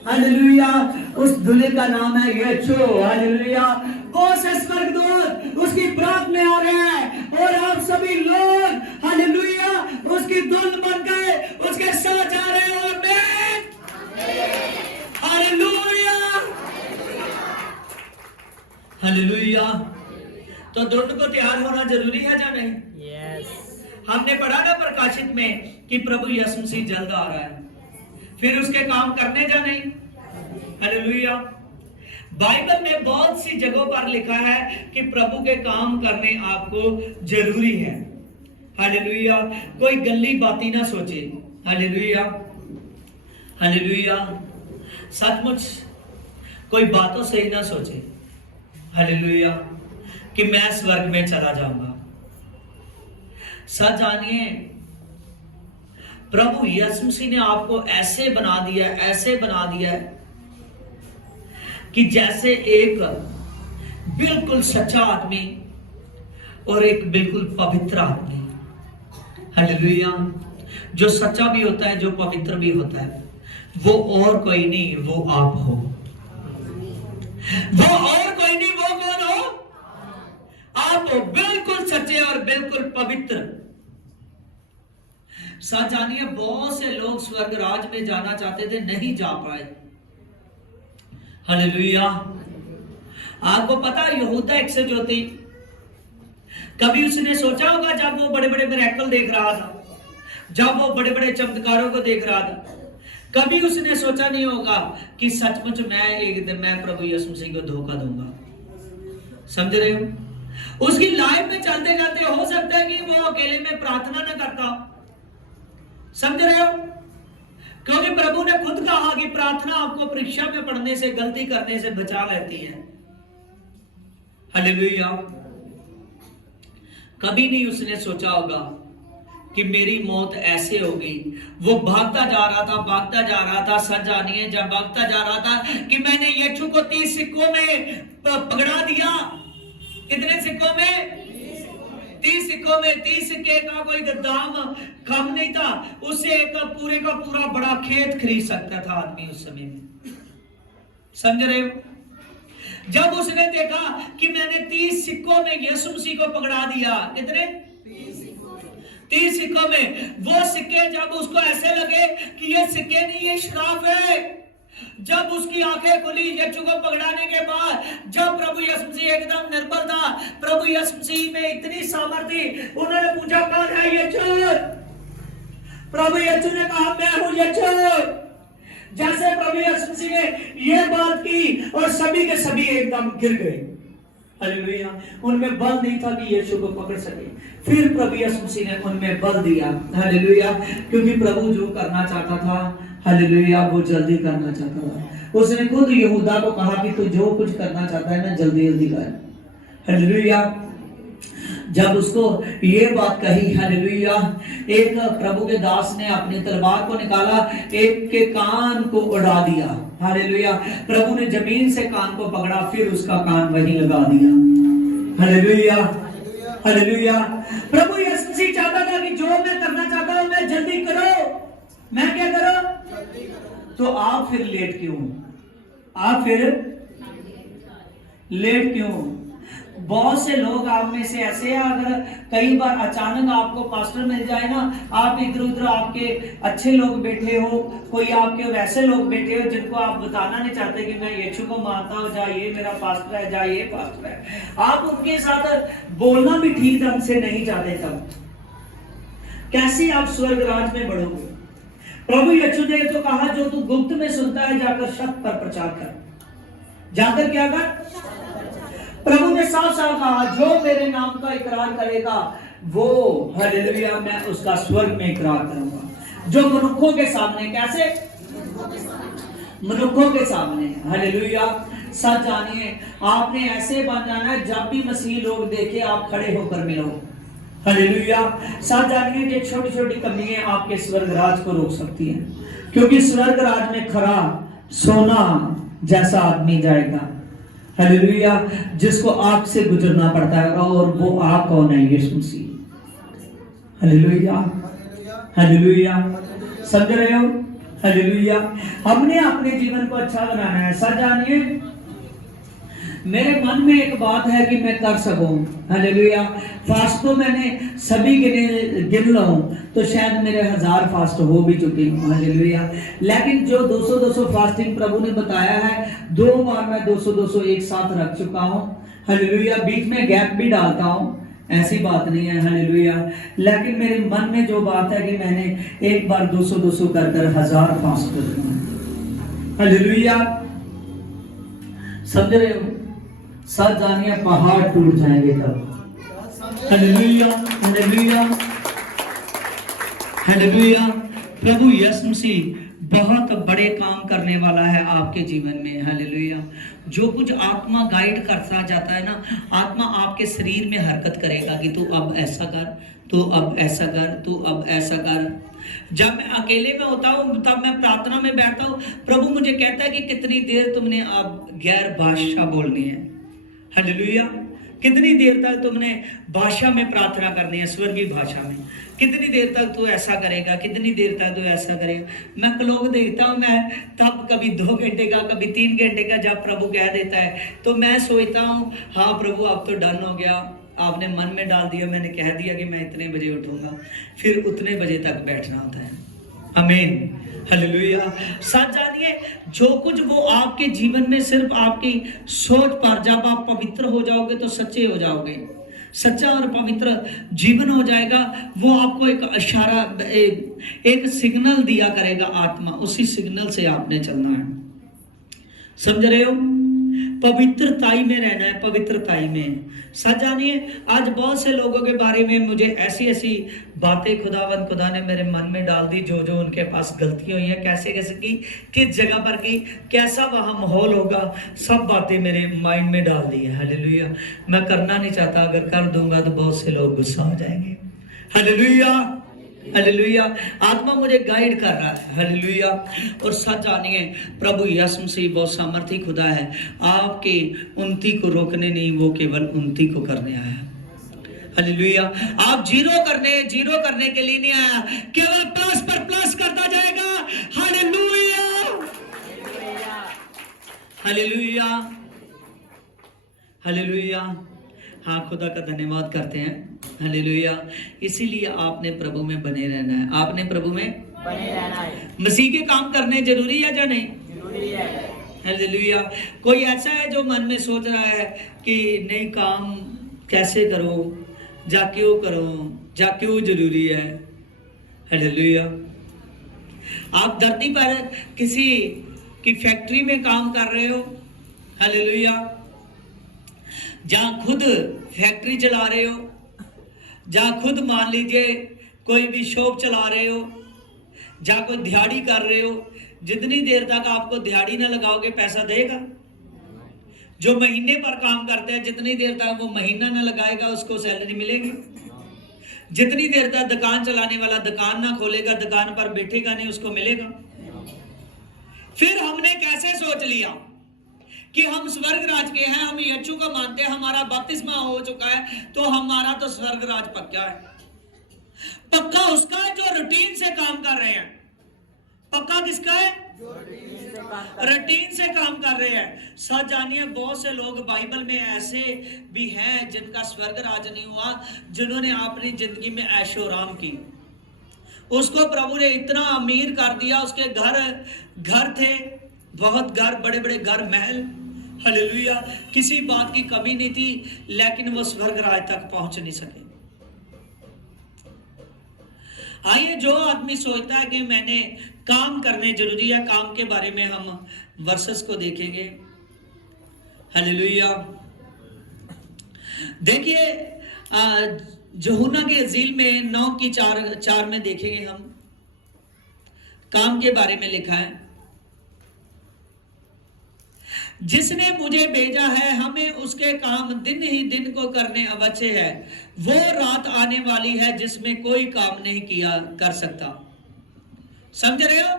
हालेलुया। उस दूल्हे का नाम है यीशु। हालेलुया। बहुत से स्वर्गदूत उसकी बारात में आ रहे हैं और आप सभी लोग, हालेलुया, उसकी दुल्हन बन गए, उसके साथ जा रहे हो। आमीन, हालेलुया, हालेलुया। तो दुल्हन को तैयार होना जरूरी है या नहीं? हमने पढ़ा ना प्रकाशित में कि प्रभु यीशु मसीह जल्द आ रहा है, फिर उसके काम करने जा नहीं। हालेलुया। बाइबल में बहुत सी जगहों पर लिखा है कि प्रभु के काम करने आपको जरूरी है। हालेलुया। कोई गंदी बातें ना सोचे। Hallelujah, hallelujah. सचमुच कोई बातों से ही ना सोचे, हालेलुया, कि मैं स्वर्ग में चला जाऊंगा। सच जानिए, प्रभु यीशु मसीह ने आपको ऐसे बना दिया, ऐसे बना दिया है कि जैसे एक बिल्कुल सच्चा आदमी और एक बिल्कुल पवित्र आदमी। हालेलुया। जो सच्चा भी होता है, जो पवित्र भी होता है, वो और कोई नहीं, वो आप हो। वो और कोई नहीं, वो कौन हो? आप हो। बिल्कुल सच्चे और बिल्कुल पवित्र। सच जानिए, बहुत से लोग स्वर्ग राज में जाना चाहते थे, नहीं जा पाए। हालेलुया। आपको पता, यहूदा इस्करियोती, कभी उसने सोचा होगा जब वो बड़े बड़े मिरेकल देख रहा था, जब वो बड़े बड़े चमत्कारों को देख रहा था, कभी उसने सोचा नहीं होगा कि सचमुच मैं एक दिन मैं प्रभु यीशु मसीह को धोखा दूंगा। समझ रहे हो? उसकी लाइफ में चलते चलते हो सकता है कि वो अकेले में प्रार्थना न करता। समझ रहे हो? क्योंकि प्रभु ने खुद कहा कि प्रार्थना आपको परीक्षा में पढ़ने से, गलती करने से बचा लेती है। हालेलुया। कभी नहीं उसने सोचा होगा कि मेरी मौत ऐसे हो गई। वो भागता जा रहा था। सच जानिए, जब भागता जा रहा था कि मैंने यीशु को 30 सिक्कों में पकड़ा दिया। कितने सिक्कों में? 30 सिक्कों में। 30 सिक्के का कोई दाम कम नहीं था। उससे एक पूरे का पूरा बड़ा खेत खरीद सकता था आदमी उस समय में। समझ रहे हो? जब उसने देखा कि मैंने 30 सिक्कों में यीशु मसीह को पकड़ा दिया। कितने? 30 सिक्कों में। वो सिक्के जब उसको ऐसे लगे कि ये सिक्के नहीं, ये श्राप है। जब उसकी आंखें खुली यीशु को पकड़ाने के बाद, जब प्रभु यीशु मसीह एकदम निर्बल था, प्रभु यीशु मसीह में इतनी सामर्थ थी, उन्होंने पूछा कौन है यीशु? प्रभु यीशु ने कहा मैं हूं यीशु। जैसे प्रभु यीशु मसीह ने ये बात की और सभी के सभी एकदम गिर गए। हालेलुया। उनमें बल नहीं था कि यीशु को पकड़ सके। फिर प्रभु यीशु मसीह ने उनमें बल दिया। हालेलुया। क्योंकि प्रभु जो करना चाहता था, हालेलुया, वो जल्दी करना चाहता था। उसने खुद यहूदा को कहा कि तू जो कुछ करना चाहता है ना, जल्दी जल्दी कर। हालेलुया। जब उसको ये बात कही, हालेलुया, एक प्रभु के दास ने अपनी तलवार को निकाला, एक के कान को उड़ा दिया। हालेलुया। प्रभु ने जमीन से कान को पकड़ा, फिर उसका कान वहीं लगा दिया। Hallelujah, hallelujah. प्रभु यीशु मसीह चाहता था कि जो मैं करना चाहता हूं मैं जल्दी करो। मैं क्या करो? तो आप फिर लेट क्यों? आप फिर लेट क्यों? बहुत से लोग आप में से ऐसे हैं, अगर कई बार अचानक आपको पास्टर मिल जाए ना, आप इधर उधर आपके अच्छे लोग बैठे हो, कोई आपके वैसे लोग बैठे हो जिनको आप बताना नहीं चाहते कि मैं यीशु को मानता हूं, जा ये मेरा पास्टर है, जा ये पास्टर है। आप उनके साथ बोलना भी ठीक ढंग से नहीं चाहते। तब कैसे आप स्वर्ग राज में बढ़ोगे? प्रभु यीशु ने तो कहा जो तू गुप्त में सुनता है जाकर छत पर प्रचार कर। जाकर क्या कर? प्रभु ने साफ साफ कहा जो मेरे नाम का इकरार करेगा वो, हालेलुया, मैं उसका स्वर्ग में इकरार करूंगा। जो मनुष्यों के सामने, कैसे? मनुष्यों के सामने। हालेलुया। सच जानिए, आपने ऐसे बन जाना है जब भी मसीह लोग देखे आप खड़े होकर मिलो। हालेलुया। सच जानिए कि छोटी छोटी कमियां आपके स्वर्ग राज को रोक सकती हैं, क्योंकि स्वर्ग राज में खरा सोना जैसा आदमी जाएगा। हालेलुया। जिसको आग से गुजरना पड़ता है, और वो आग कौन है? यीशु मसीह। Hallelujah, hallelujah. समझ रहे हो? हालेलुया। हमने अपने जीवन को अच्छा बनाना है। सच जानिए, मेरे मन में एक बात है कि मैं कर सकूं। हालेलुया। फास्ट तो मैंने सभी गिन लूं तो शायद मेरे 1000 फास्ट हो भी चुके हूं। हालेलुया। लेकिन जो 200 फास्टिंग प्रभु ने बताया है, 2 बार मैं 200 एक साथ रख चुका हूं। हालेलुया। बीच में गैप भी डालता हूं, ऐसी बात नहीं है। हालेलुया। लेकिन मेरे मन में जो बात है कि मैंने एक बार 200 कर 1000 फास्ट करना। हालेलुया। समझ रहे हो? सच जानिए, पहाड़ टूट जाएंगे तब। Hallelujah, hallelujah, hallelujah. प्रभु यीशु मसीह बहुत बड़े काम करने वाला है आपके जीवन में। हालेलुया। जो कुछ आत्मा गाइड करता जाता है ना, आत्मा आपके शरीर में हरकत करेगा कि तू अब ऐसा कर, तू अब ऐसा कर, तू अब ऐसा कर। जब मैं अकेले में होता हूँ तब मैं प्रार्थना में बैठता हूँ, प्रभु मुझे कहता है कि कितनी देर तुमने अब गैर भाषा बोलनी है। हालेलुया। कितनी देर तक तुमने भाषा में प्रार्थना करनी है, स्वर्गीय भाषा में। कितनी देर तक तू ऐसा करेगा, कितनी देर तक तू ऐसा करेगा। मैं लोग देखता हूँ, मैं तब कभी 2 घंटे का, कभी 3 घंटे का जब प्रभु कह देता है तो मैं सोचता हूँ हाँ प्रभु अब तो डन हो गया, आपने मन में डाल दिया, मैंने कह दिया कि मैं इतने बजे उठूंगा, फिर उतने बजे तक बैठना होता है। आमीन, हालेलुया। सच जानिए, जो कुछ वो आपके जीवन में सिर्फ आपकी सोच पर, जब आप पवित्र हो जाओगे तो सच्चे हो जाओगे, सच्चा और पवित्र जीवन हो जाएगा, वो आपको एक इशारा, एक सिग्नल दिया करेगा आत्मा, उसी सिग्नल से आपने चलना है। समझ रहे हो? पवित्रताई में रहना है, पवित्रताई में। सच जानिए, आज बहुत से लोगों के बारे में मुझे ऐसी ऐसी बातें खुदा ने मेरे मन में डाल दी, जो जो उनके पास गलती हुई है, कैसे कैसे की, किस जगह पर की, कैसा वहाँ माहौल होगा, सब बातें मेरे माइंड में डाल दी है। हालेलुया। मैं करना नहीं चाहता, अगर कर दूंगा तो बहुत से लोग गुस्सा हो जाएंगे। Hallelujah, hallelujah. आत्मा मुझे गाइड कर रहा है। हालेलुया। और सच जानिए, प्रभु यीशु मसीह बहुत सामर्थी खुदा है। आपकी उन्नति को रोकने नहीं, वो केवल उन्नति को करने आया है। हालेलुया। आप जीरो करने के लिए नहीं आया, केवल प्लस पर प्लस करता जाएगा। Hallelujah, hallelujah, hallelujah. हाँ, खुदा का धन्यवाद करते हैं। हालेलुया। इसीलिए आपने प्रभु में बने रहना है। आपने प्रभु में बने रहना है। मसीह के काम करने जरूरी है या नहीं? जरूरी है। हालेलुया। कोई ऐसा है जो मन में सोच रहा है कि नहीं, काम कैसे करो, जा क्यों करो, जा क्यों जरूरी है? हालेलुया। आप धरती पर किसी की फैक्ट्री में काम कर रहे हो। हालेलुया। जहाँ खुद फैक्ट्री चला रहे हो, जहाँ खुद मान लीजिए कोई भी शॉप चला रहे हो, जहाँ कोई दिहाड़ी कर रहे हो, जितनी देर तक आपको दिहाड़ी ना लगाओगे पैसा देगा? जो महीने पर काम करते हैं, जितनी देर तक वो महीना ना लगाएगा उसको सैलरी मिलेगी? जितनी देर तक दुकान चलाने वाला दुकान ना खोलेगा, दुकान पर बैठेगा नहीं, उसको मिलेगा? फिर हमने कैसे सोच लिया कि हम स्वर्ग राज के हैं, हम यीशु को मानते हैं, हमारा बपतिस्मा हो चुका है तो हमारा तो स्वर्ग राज पक्का है। पक्का उसका है जो रूटीन से काम कर रहे हैं। पक्का किसका है? रूटीन से काम कर रहे हैं। सच जानिए, बहुत से लोग बाइबल में ऐसे भी हैं जिनका स्वर्ग राज नहीं हुआ, जिन्होंने अपनी जिंदगी में ऐशोराम की। उसको प्रभु ने इतना अमीर कर दिया, उसके घर थे, बहुत घर, बड़े बड़े घर, महल। हालेलुया। किसी बात की कमी नहीं थी, लेकिन वो स्वर्ग राज तक पहुंच नहीं सके। आइए, जो आदमी सोचता है कि मैंने काम करने जरूरी है, काम के बारे में हम वर्सेस को देखेंगे। हालेलुया। देखिए, यूहन्ना के इंजील में 9:4 में देखेंगे हम, काम के बारे में लिखा है, जिसने मुझे भेजा है हमें उसके काम दिन ही दिन को करने अवश्य है। वो रात आने वाली है जिसमें कोई काम नहीं किया कर सकता। समझ रहे हो?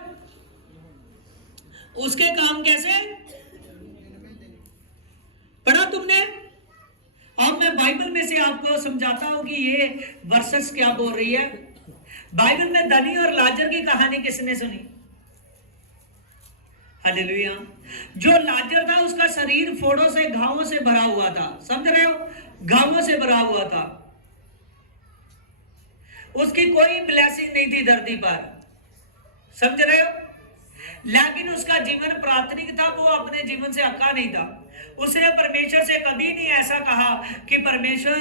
उसके काम कैसे पढ़ा तुमने? अब मैं बाइबल में से आपको समझाता हूं कि ये वर्सेस क्या बोल रही है। बाइबल में धनी और लाजर की कहानी किसने सुनी? हालेलुया। जो लाजर था उसका शरीर फोड़ों से, घावों से भरा हुआ था। समझ रहे हो? घावों से भरा हुआ था। उसकी कोई ब्लेसिंग नहीं थी धरती पर। समझ रहे हो? लेकिन उसका जीवन प्रार्थनिक था, वो अपने जीवन से अक्का नहीं था। उसने परमेश्वर से कभी नहीं ऐसा कहा कि परमेश्वर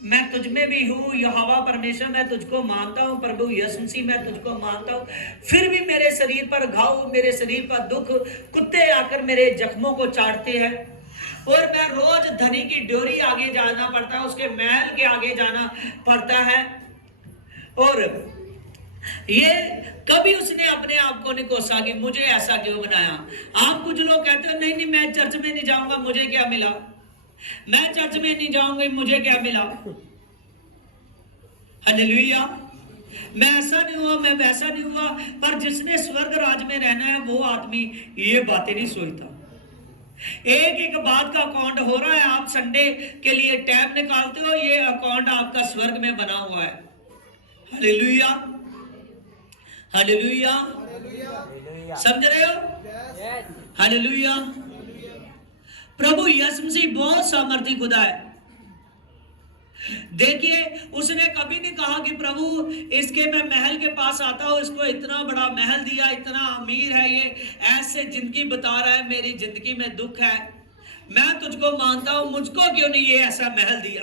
मैं तुझ में भी हूँ, यहोवा परमेश्वर मैं तुझको मानता हूँ, प्रभु यीशु मसीह मैं तुझको मानता हूँ, फिर भी मेरे शरीर पर घाव, मेरे शरीर पर दुख, कुत्ते आकर मेरे जख्मों को चाटते हैं, और मैं रोज धनी की ड्योरी आगे जाना पड़ता है, उसके महल के आगे जाना पड़ता है। और ये कभी उसने अपने आप को नहीं कोसा कि मुझे ऐसा क्यों बनाया। आप कुछ लोग कहते हो नहीं मैं चर्च में नहीं जाऊंगा, मुझे क्या मिला? मैं चर्च में नहीं जाऊंगा, मुझे क्या मिला? हालेलुया। मैं ऐसा नहीं हुआ, मैं वैसा नहीं हुआ। पर जिसने स्वर्ग राज में रहना है वो आदमी ये बातें नहीं सोचता। एक एक बात का अकाउंट हो रहा है। आप संडे के लिए टाइम निकालते हो, ये अकाउंट आपका स्वर्ग में बना हुआ है। Hallelujah, hallelujah. समझ रहे हो? हालेलुया। प्रभु यीशु मसीह बहुत सामर्थी खुदा है। देखिए, उसने कभी नहीं कहा कि प्रभु इसके मैं महल के पास आता हूं, इसको इतना बड़ा महल दिया, इतना अमीर है ये, ऐसे जिंदगी बता रहा है, मेरी जिंदगी में दुख है, मैं तुझको मानता हूं, मुझको क्यों नहीं ये ऐसा महल दिया,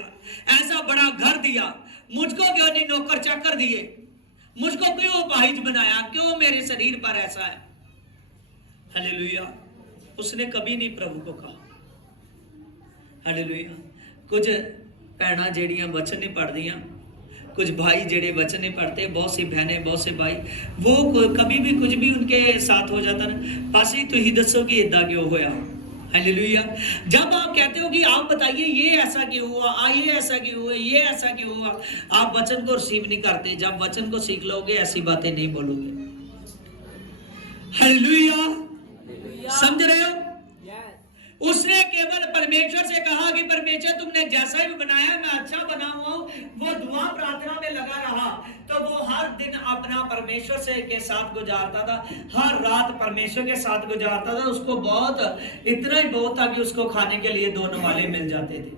ऐसा बड़ा घर दिया, मुझको क्यों नहीं नौकर चाकर दिए, मुझको क्यों अपाहिज बनाया, क्यों मेरे शरीर पर ऐसा है। हालेलुया। उसने कभी नहीं प्रभु को कहा। हालेलुया। कुछ भैना जेड़ियां वचन नहीं पढ़दियां, कुछ भाई जेड़े वचन नहीं पढ़ते, बहुत सी बहनें, बहुत से भाई, वो कभी भी कुछ भी उनके साथ हो जाता ना, पासी तुही दसो कि इदा क्यों होया। हालेलुया। जब आप कहते हो कि आप बताइए ये ऐसा क्यों हुआ, ये ऐसा क्यों हुआ, ये ऐसा क्यों हुआ, आप वचन को रिसीव नहीं करते। जब वचन को सीख लोगे ऐसी बातें नहीं बोलोगे। हालेलुया, समझ रहे हो? उसने केवल परमेश्वर से कहा कि परमेश्वर तुमने जैसा ही बनाया मैं अच्छा बना हुआ हूं। वो दुआ प्रार्थना में लगा रहा, तो वो हर दिन अपना परमेश्वर से के साथ गुजारता था, हर रात परमेश्वर के साथ गुजारता था। उसको बहुत, इतना ही बहुत था कि उसको खाने के लिए 2 नवाले मिल जाते थे।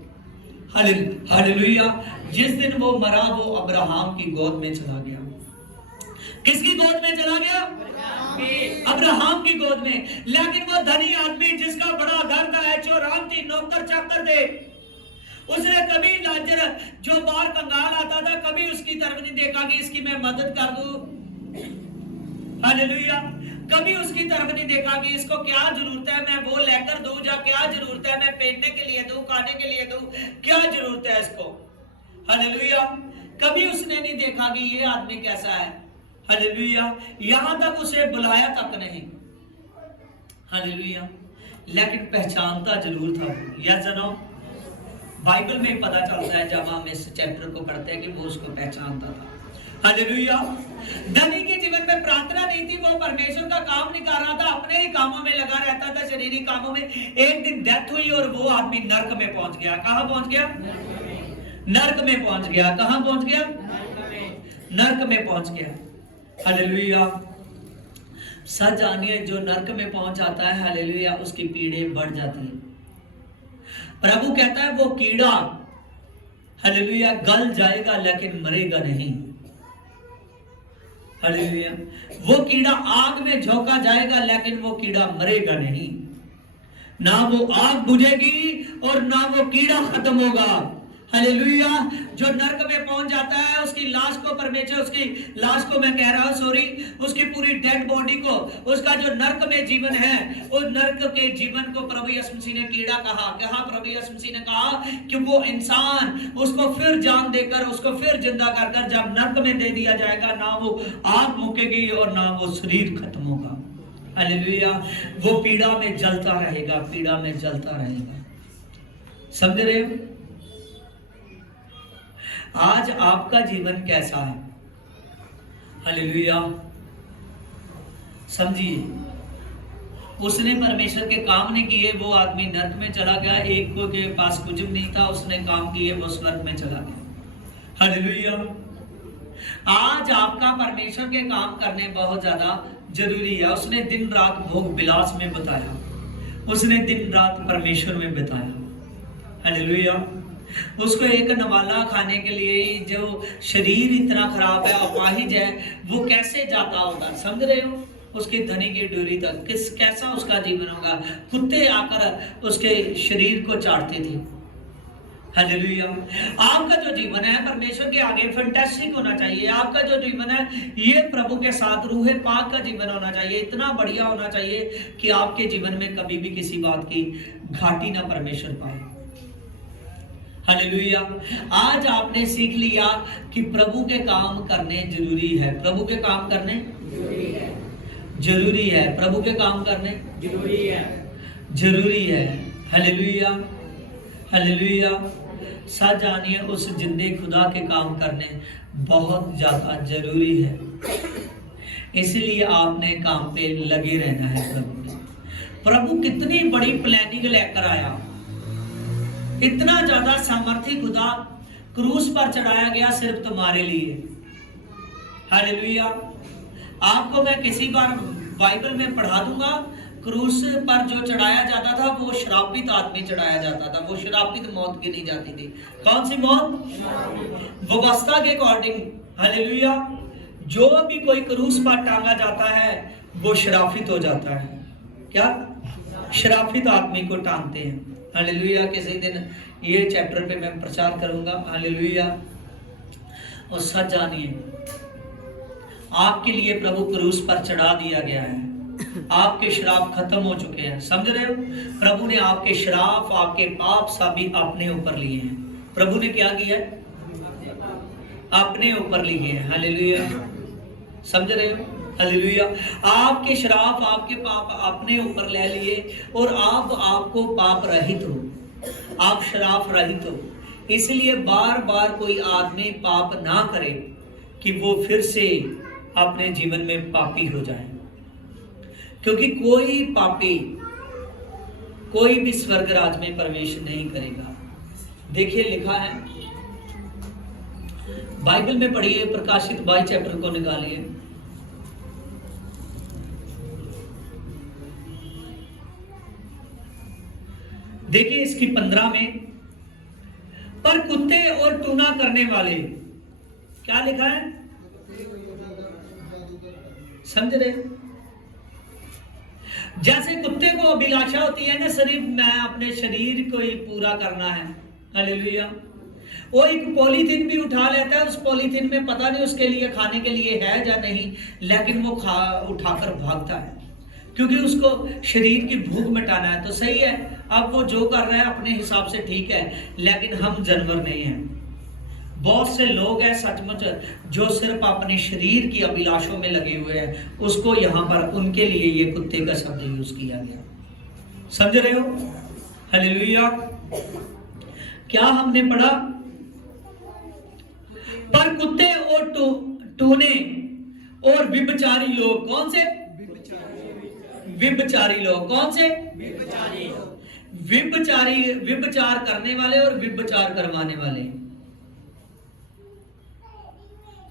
हालेलुया। जिस दिन वो मरा वो अब्राहम की गोद में चला गया। किसकी गोद में चला गया? अब्राहम की गोद में। लेकिन वो धनी आदमी जिसका बड़ा घर था, ऐशोआराम थी, नौकर चाकर थे, उसने कभी लाजर जो बाहर कंगाल आता था कभी उसकी तरफ नहीं देखा कि इसकी मैं मदद कर दूं। हालेलुया। कभी उसकी तरफ नहीं देखा कि इसको क्या जरूरत है मैं वो लेकर दूं, या क्या जरूरत है मैं पहनने के लिए दूं, खाने के लिए दूं, क्या जरूरत है इसको। हालेलुया। कभी उसने नहीं देखा कि ये आदमी कैसा है। हालेलुया। यहां तक उसे बुलाया तक नहीं। हालेलुया। लेकिन पहचानता जरूर था। यस जनो, बाइबल में पता चलता है जब हम इस चैप्टर को पढ़ते हैं कि वो उसको पहचानता था। हालेलुया। धनी के जीवन में प्रार्थना नहीं थी, वो परमेश्वर का काम नहीं कर रहा था, अपने ही कामों में लगा रहता था, शरीरी कामों में। एक दिन डेथ हुई और वो आदमी नर्क में पहुंच गया। कहां पहुंच गया? नर्क में पहुंच गया। कहां पहुंच गया? नर्क में पहुंच गया। हालेलुया। सच जानिए, जो नर्क में पहुंच जाता है, हालेलुया, उसकी पीड़े बढ़ जाती है। प्रभु कहता है वो कीड़ा, हालेलुया, गल जाएगा लेकिन मरेगा नहीं। हालेलुया। वो कीड़ा आग में झोंका जाएगा लेकिन वो कीड़ा मरेगा नहीं। ना वो आग बुझेगी और ना वो कीड़ा खत्म होगा। हालेलुया। जो नर्क में पहुंच जाता है उसकी लाश को परमेश्वर, उसकी लाश को मैं कह रहा हूं, सॉरी, उसकी पूरी डेड बॉडी को, उसका जो नर्क में जीवन है, उस नर्क के जीवन को प्रभु यीशु मसीह ने कीड़ा कहा। प्रभु यीशु मसीह ने कहा कि वो इंसान उसको फिर जान देकर, उसको फिर जिंदा कर कर जब नर्क में दे दिया जाएगा, ना वो आग मुकेगी और ना वो शरीर खत्म होगा। हालेलुया। वो पीड़ा में जलता रहेगा, पीड़ा में जलता रहेगा। समझ रहे हो? आज आपका जीवन कैसा है? हालेलुया। समझिए, उसने परमेश्वर के काम नहीं किए, वो आदमी नर्क में चला गया। एक को के पास कुछ भी नहीं था, उसने काम किए, वो स्वर्ग में चला गया। हालेलुया। आज आपका परमेश्वर के काम करने बहुत ज्यादा जरूरी है। उसने दिन रात भोग विलास में बिताया, उसने दिन रात परमेश्वर में बिताया। हालेलुया। उसको एक नवाला खाने के लिए जो शरीर इतना खराब है, अपाहिज है, वो कैसे जाता होगा? समझ रहे हो? उसकी धनी की डोरी तक कैसा उसका जीवन होगा। कुत्ते आकर उसके शरीर को चाटते थे। हालेलुया। आपका जो जीवन है परमेश्वर के आगे फैंटास्टिक होना चाहिए। आपका जो जीवन है ये प्रभु के साथ रूहे पाक का जीवन होना चाहिए। इतना बढ़िया होना चाहिए कि आपके जीवन में कभी भी किसी बात की घाटी ना परमेश्वर पाए। हालेलुया। आज आपने सीख लिया कि प्रभु के काम करने जरूरी है। प्रभु के काम करने जरूरी है। प्रभु के काम करने जरूरी है। हालेलुया। हालेलुया। सच जानिए, उस जिंदे खुदा के काम करने बहुत ज्यादा जरूरी है। इसलिए आपने काम पे लगे रहना है। प्रभु कितनी बड़ी प्लानिंग लेकर आया। इतना ज्यादा सामर्थ्य खुदा क्रूस पर चढ़ाया गया सिर्फ तुम्हारे लिए। हालेलुया। आपको मैं किसी बार बाइबल में पढ़ा दूंगा, क्रूस पर जो चढ़ाया जाता था वो श्रापित आदमी चढ़ाया जाता था। वो श्रापित मौत गिनी जाती थी। कौन सी मौत? व्यवस्था के अकॉर्डिंग। हालेलुया। जो भी कोई क्रूस पर टांगा जाता है वो श्रापित हो जाता है। क्या? श्रापित आदमी को टांगते हैं। हालेलुया। किसी दिन ये चैप्टर पे मैं प्रचार करूंगा। हालेलुया। और सच जानिए, आपके लिए प्रभु क्रूस पर चढ़ा दिया गया है। आपके श्राप खत्म हो चुके हैं। समझ रहे हो? प्रभु ने आपके श्राप, आपके पाप सभी अपने ऊपर लिए हैं। प्रभु ने क्या किया? अपने ऊपर लिए हैं। हालेलुया। समझ रहे हो? हालेलुया। आपके श्राप, आपके पाप अपने ऊपर ले लिए और आपको पाप रहित हो, आप श्राप रहित हो। इसलिए बार बार कोई आदमी पाप ना करे कि वो फिर से अपने जीवन में पापी हो जाए, क्योंकि कोई पापी कोई भी स्वर्ग राज में प्रवेश नहीं करेगा। देखिए लिखा है, बाइबल में पढ़िए, प्रकाशित 22 चैप्टर को निकालिए। देखिए इसकी 15 में, पर कुत्ते और टूना करने वाले, क्या लिखा है, समझ रहे? जैसे कुत्ते को अभिलाषा होती है ना, शरीर मैं अपने शरीर को ही पूरा करना है, हालेलुया। वो एक पॉलीथीन भी उठा लेता है, उस पॉलीथीन में पता नहीं उसके लिए खाने के लिए है या नहीं, लेकिन वो उठाकर भागता है, क्योंकि उसको शरीर की भूख मिटाना है। तो सही है, अब वो जो कर रहा है अपने हिसाब से ठीक है, लेकिन हम जानवर नहीं हैं। बहुत से लोग हैं सचमुच जो सिर्फ अपने शरीर की अभिलाषों में लगे हुए हैं, उसको यहाँ पर उनके लिए ये कुत्ते का शब्द यूज किया गया। समझ रहे हो? हालेलुया। क्या हमने पढ़ा? पर कुत्ते और टूने और व्यभिचारी लोग, कौन से? व्यभिचारी लोग, कौन से? व्यभिचार करने वाले और व्यभिचार करवाने वाले।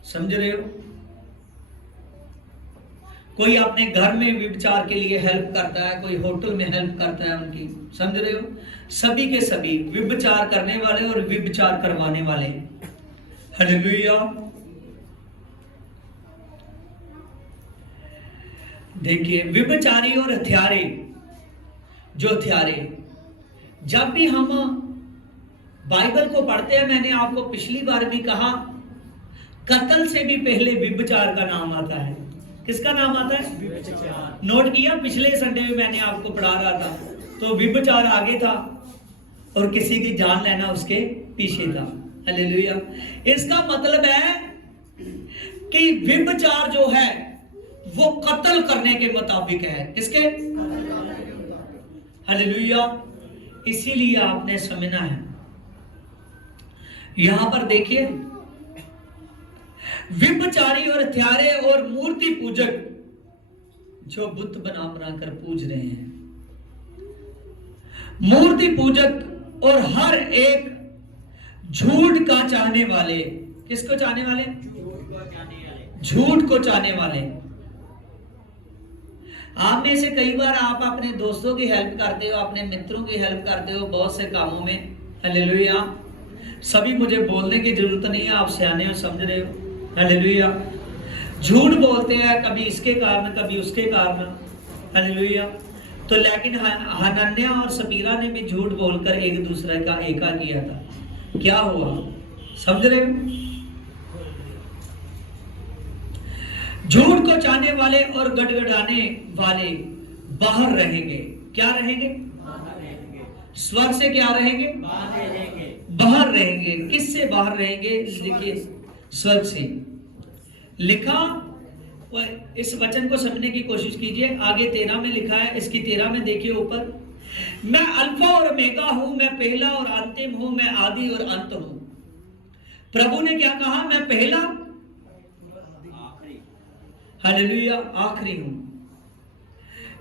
समझ रहे हो? कोई अपने घर में व्यभिचार के लिए हेल्प करता है, कोई होटल में हेल्प करता है उनकी। समझ रहे हो? सभी के सभी व्यभिचार करने वाले और व्यभिचार करवाने वाले। हालेलुया। देखिए व्यभिचारी और हत्यारे, जो हत्यारे, जब भी हम बाइबल को पढ़ते हैं, मैंने आपको पिछली बार भी कहा, कत्ल से भी पहले व्यभिचार का नाम आता है। किसका नाम आता है? नोट किया? पिछले संडे में मैंने आपको पढ़ा रहा था, तो व्यभिचार आगे था और किसी की जान लेना उसके पीछे था। हालेलुया। इसका मतलब है कि व्यभिचार जो है वो कत्ल करने के मुताबिक है। किसके? हालेलुया। इसीलिए आपने समझना है। यहां पर देखिए, व्यभिचारी और हत्यारे और मूर्ति पूजक जो बुत बनाकर पूज रहे हैं, मूर्ति पूजक और हर एक झूठ का चाहने वाले। किसको चाहने वाले? झूठ को चाहने वाले। आप में से कई बार आप अपने दोस्तों की हेल्प करते हो, अपने मित्रों की हेल्प करते हो बहुत से कामों में। हालेलुया। सभी मुझे बोलने की जरूरत नहीं है, आप सियाने हो, समझ रहे हो। हालेलुया। झूठ बोलते हैं, कभी इसके कारण कभी उसके कारण। हालेलुया। तो लेकिन हनन्याह और सपीरा ने भी झूठ बोलकर एक दूसरे का एका किया था। क्या हुआ? समझ रहे हो? झूठ को चाहने वाले और गड़गड़ाने वाले बाहर रहेंगे। क्या रहेंगे? स्वर्ग से क्या रहेंगे? बाहर रहेंगे। किससे बाहर रहेंगे? देखिए, स्वर्ग से। लिखा, इस वचन को समझने की कोशिश कीजिए। आगे 13 में लिखा है, इसकी 13 में देखिए ऊपर, मैं अल्फा और ओमेगा हूं, मैं पहला और अंतिम हूं, मैं आदि और अंत हूं। प्रभु ने क्या कहा? मैं पहला, हालेलुया, आखिरी हूं।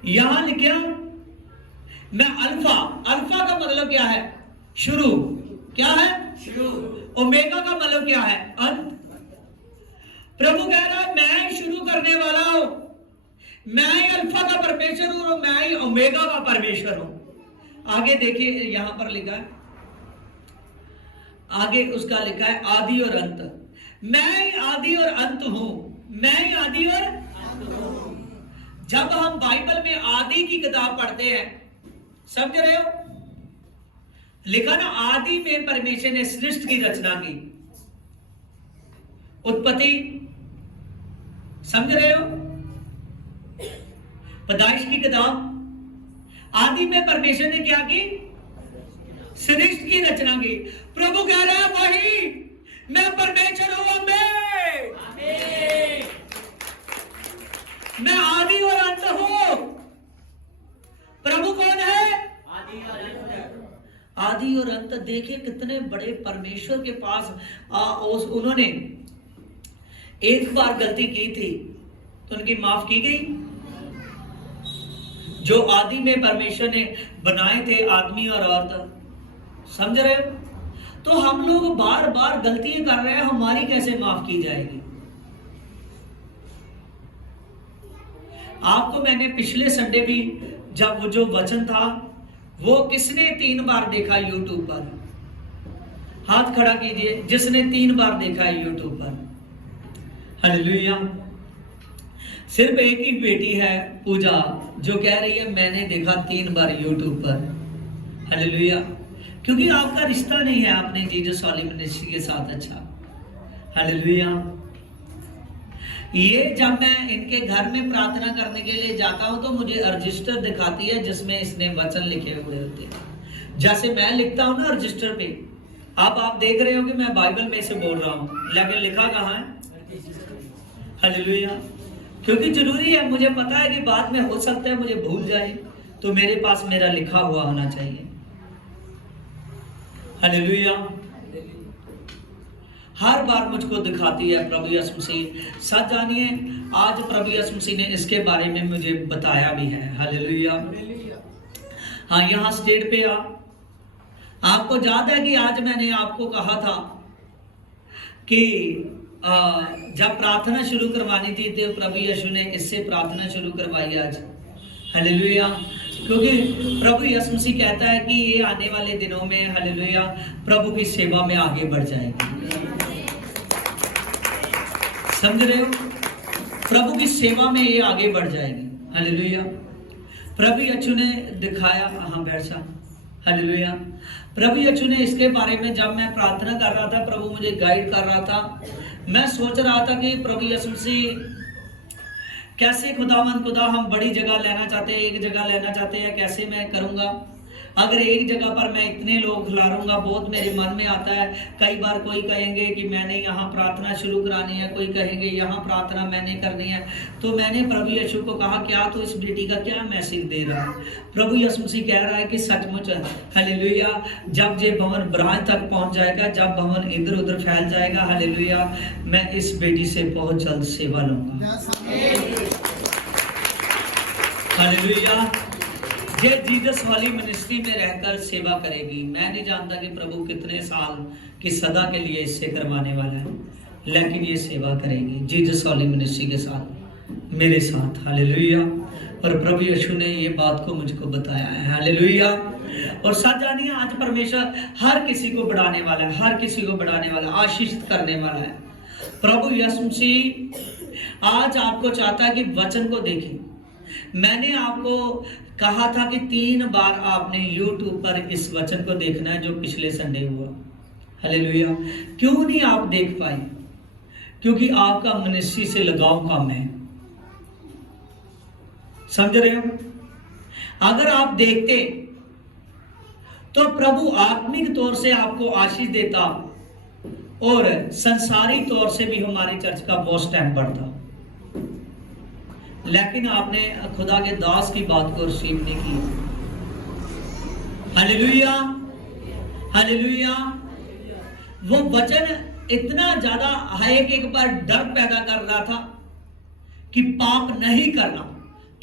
यहां लिखा मैं अल्फा। अल्फा का मतलब क्या है? शुरू। क्या है? शुरू। ओमेगा का मतलब क्या है? अंत। प्रभु कह रहा है मैं ही शुरू करने वाला हूं, मैं ही अल्फा का परमेश्वर हूं और मैं ही ओमेगा का परमेश्वर हूं। आगे देखिए, यहां पर लिखा है, आगे उसका लिखा है आदि और अंत। मैं ही आदि और अंत हूं, मैं ही आदि और अंत हूं। जब हम बाइबल में आदि की किताब पढ़ते हैं, समझ रहे हो? लिखा ना, आदि में परमेश्वर ने सृष्टि की रचना की, उत्पत्ति। समझ रहे हो? पैदाइश की किताब, आदि में परमेश्वर ने क्या की? सृष्टि की रचना की। प्रभु कह रहा है वही मैं परमेश्वर हूं। मैं आदि और अंत हूं। प्रभु कौन है? आदि और अंत। आदि और अंत। देखिए कितने बड़े परमेश्वर के पास उन्होंने एक बार गलती की थी तो उनकी माफ की गई। जो आदि में परमेश्वर ने बनाए थे आदमी और औरत, समझ रहे हो? तो हम लोग बार बार गलतियां कर रहे हैं, हमारी कैसे माफ की जाएगी? आपको मैंने पिछले संडे भी जब वो जो वचन था वो किसने 3 बार देखा यूट्यूब पर? हाथ खड़ा कीजिए जिसने 3 बार देखा है यूट्यूब पर। हालेलुया। सिर्फ एक ही बेटी है पूजा जो कह रही है मैंने देखा 3 बार यूट्यूब पर। हालेलुया। क्योंकि आपका रिश्ता नहीं है आपने जीसस वाली मिनिस्ट्री के साथ अच्छा। हालेलुया। ये जब मैं इनके घर में प्रार्थना करने के लिए जाता हूं तो मुझे रजिस्टर दिखाती है जिसमें इसने वचन लिखे हुए होते हैं। जैसे मैं लिखता हूं ना रजिस्टर पे, अब आप देख रहे हो कि मैं बाइबल में से बोल रहा हूं, लेकिन लिखा कहां है? हालेलुया। क्योंकि जरूरी है, मुझे पता है कि बाद में हो सकता है मुझे भूल जाए, तो मेरे पास मेरा लिखा हुआ होना चाहिए। हालेलुया। हर बार मुझको दिखाती है प्रभु यीशु मसीह। सच जानिए आज प्रभु यीशु मसीह ने इसके बारे में मुझे बताया भी है। हालेलुया। हाँ, यहाँ स्टेज पे आपको याद है कि आज मैंने आपको कहा था कि जब प्रार्थना शुरू करवानी थी तो प्रभु यीशु ने इससे प्रार्थना शुरू करवाई आज। हालेलुया। क्योंकि प्रभु यीशु मसीह कहता है कि ये आने वाले दिनों में हालेलुया प्रभु की सेवा में आगे बढ़ जाएगी। समझ रहे हो? प्रभु की सेवा में ये आगे बढ़ जाएगी। हालेलुया। प्रभु यीशु ने दिखाया, हाँ बैठ जा। हालेलुया। प्रभु यीशु ने इसके बारे में जब मैं प्रार्थना कर रहा था, प्रभु मुझे गाइड कर रहा था, मैं सोच रहा था कि प्रभु यीशु मसीह कैसे खुदा हम बड़ी जगह लेना चाहते हैं, एक जगह लेना चाहते हैं, कैसे मैं करूंगा? अगर एक जगह पर मैं इतने लोग खिलाऊंगा, बहुत मेरे मन में आता है। कई बार कोई कहेंगे कि मैंने यहाँ प्रार्थना शुरू करानी है, कोई कहेंगे यहाँ प्रार्थना मैंने करनी है। तो मैंने प्रभु यीशु को कहा क्या तो इस बेटी का क्या मैसेज दे रहा है? प्रभु यीशु मसीह कह रहा है कि सचमुच हालेलुया जब ये भवन ब्रांच तक पहुंच जाएगा, जब भवन इधर उधर फैल जाएगा, हालेलुया मैं इस बेटी से बहुत जल्द सेवा लूंगा। हालेलुया। ये जीसस वाली मिनिस्ट्री में रहकर सेवा करेगी। मैं नहीं जानता कि प्रभु कितने साल की सदा के लिए इससे करवाने वाला है, लेकिन ये सेवा करेगी जीसस वाली मिनिस्ट्री के साथ, मेरे साथ। हालेलुया। और प्रभु यीशु ने ये बात को मुझको बताया है। हालेलुया। और सच जानिए आज परमेश्वर हर किसी को बढ़ाने वाला है, हर किसी को बढ़ाने वाला है, आशीषित करने वाला है। प्रभु यीशु मसीह आज आपको चाहता है कि वचन को देखें। मैंने आपको कहा था कि 3 बार आपने YouTube पर इस वचन को देखना है जो पिछले संडे हुआ। हालेलुया। क्यों नहीं आप देख पाए? क्योंकि आपका मिनिस्ट्री से लगाव कम है। समझ रहे हो? अगर आप देखते तो प्रभु आत्मिक तौर से आपको आशीष देता और संसारी तौर से भी हमारी चर्च का बहुत स्टैंड बढ़ता। लेकिन आपने खुदा के दास की बात को रिसीव नहीं की। हालेलुया। हालेलुया। वो वचन इतना ज्यादा एक बार डर पैदा कर रहा था कि पाप नहीं करना,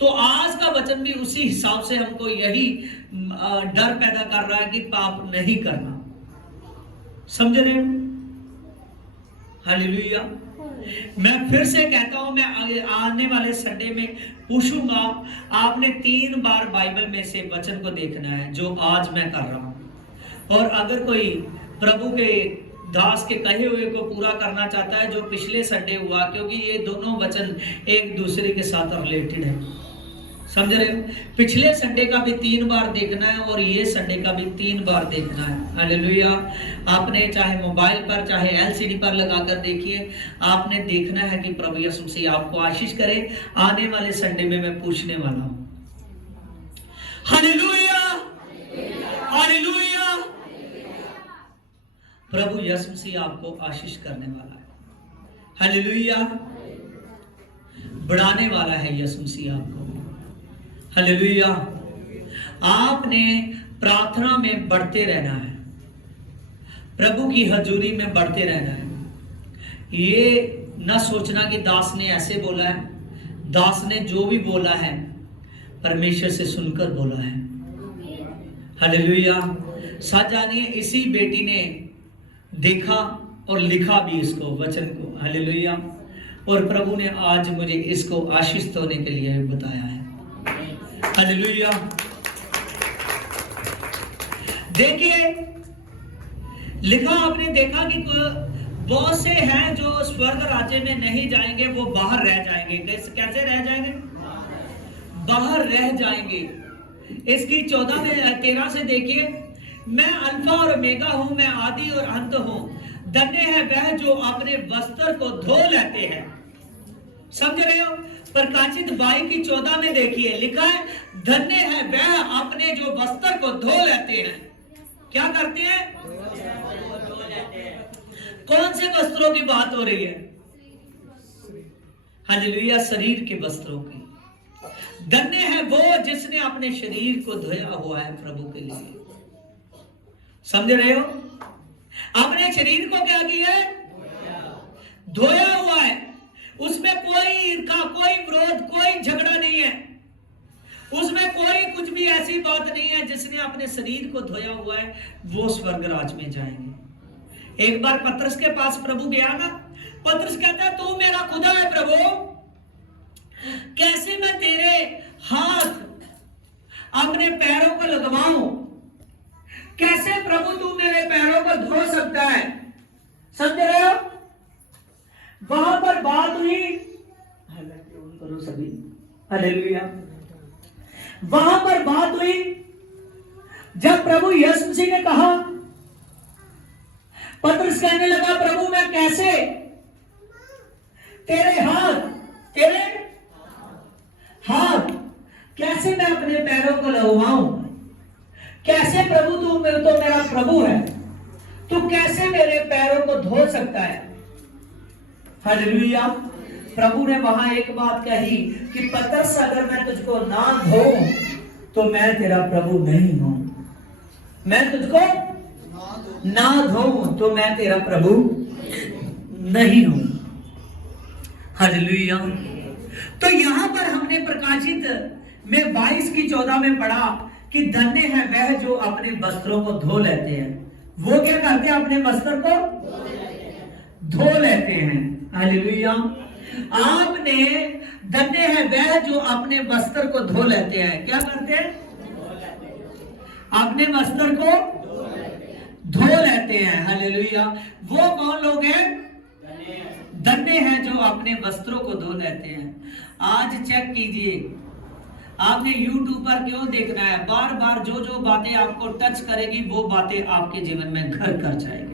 तो आज का वचन भी उसी हिसाब से हमको यही डर पैदा कर रहा है कि पाप नहीं करना। समझ रहे हो? हालेलुया। मैं फिर से कहता हूं, मैं आने वाले संडे में पूछूंगा आपने 3 बार बाइबल में से वचन को देखना है जो आज मैं कर रहा हूं। और अगर कोई प्रभु के दास के कहे हुए को पूरा करना चाहता है जो पिछले संडे हुआ, क्योंकि ये दोनों वचन एक दूसरे के साथ रिलेटेड है। समझ रहे हो? पिछले संडे का भी 3 बार देखना है और ये संडे का भी 3 बार देखना है। हालेलुया। आपने चाहे मोबाइल पर चाहे LCD पर लगाकर देखिए, आपने देखना है कि प्रभु यीशु मसीह आपको आशीष करे। आने वाले संडे में मैं पूछने वाला हूं। हालेलुया। हालेलुया। प्रभु यीशु मसीह आपको आशीष करने वाला है। हालेलुया। बढ़ाने वाला है यीशु मसीह आपको। हालेलुया। आपने प्रार्थना में बढ़ते रहना है, प्रभु की हजूरी में बढ़ते रहना है। ये न सोचना कि दास ने ऐसे बोला है, दास ने जो भी बोला है परमेश्वर से सुनकर बोला है। हालेलुया। सच जानिए, इसी बेटी ने देखा और लिखा भी इसको वचन को। हालेलुया। और प्रभु ने आज मुझे इसको आशीष होने के लिए बताया है। हालेलुया। देखिए, लिखा आपने देखा कि बहुत से हैं जो स्वर्ग राज्य में नहीं जाएंगे, वो बाहर रह जाएंगे। कैसे रह जाएंगे? बाहर रह जाएंगे। इसकी 14 में 13 से देखिए, मैं अल्फा और ओमेगा हूं, मैं आदि और अंत हूं। धन्य है वह जो अपने वस्त्र को धो लेते हैं। समझ रहे हो? प्रकाशित 22 की 14 में देखिए, लिखा है धन्य है वह अपने जो वस्त्र को धो लेते हैं। क्या करते हैं? कौन से वस्त्रों की बात हो रही है? हालेलुया, शरीर के वस्त्रों की। धन्य है वो जिसने अपने शरीर को धोया हुआ है प्रभु के लिए। समझ रहे हो? अपने शरीर को क्या किया है? धोया हुआ है। उसमें कोई ईर्ष्या, कोई विरोध, कोई झगड़ा नहीं है। उसमें कोई कुछ भी ऐसी बात नहीं है। जिसने अपने शरीर को धोया हुआ है वो स्वर्ग राज में जाएंगे। एक बार पतरस के पास प्रभु गया ना, पतरस कहता है तू मेरा खुदा है प्रभु, कैसे मैं तेरे हाथ अपने पैरों को लगवाऊं? कैसे प्रभु तू मेरे पैरों को धो सकता है? समझ रहे हो? वहां पर बात हुई, करो सभी, हालेलुया। वहां पर बात हुई जब प्रभु यीशु मसीह ने कहा, पतरस कहने लगा प्रभु मैं कैसे तेरे हाथ कैसे मैं अपने पैरों को लगवाऊं? कैसे प्रभु तू तो मेरा प्रभु है, तू कैसे मेरे पैरों को धो सकता है? हालेलुया। प्रभु ने वहां एक बात कही कि पतरस अगर मैं तुझको ना धोऊं तो मैं तेरा प्रभु नहीं हूं। मैं तुझको ना धोऊं तो मैं तेरा प्रभु नहीं हूं। हालेलुया। तो यहां पर हमने प्रकाशित में 22 की 14 में पढ़ा कि धन्य है वह जो अपने वस्त्रों को धो लेते हैं। वो क्या करते हैं? अपने वस्त्र को धो लेते हैं। हालेलुया। आपने धन्य है वह जो अपने वस्त्र को धो लेते हैं। क्या करते हैं? अपने वस्त्र को धो लेते हैं। हालेलुया। वो कौन लोग हैं? धन्य हैं जो अपने वस्त्रों को धो लेते हैं। आज चेक कीजिए, आपने YouTube पर क्यों देखना है? बार बार जो जो बातें आपको टच करेगी वो बातें आपके जीवन में घर कर जाएगी।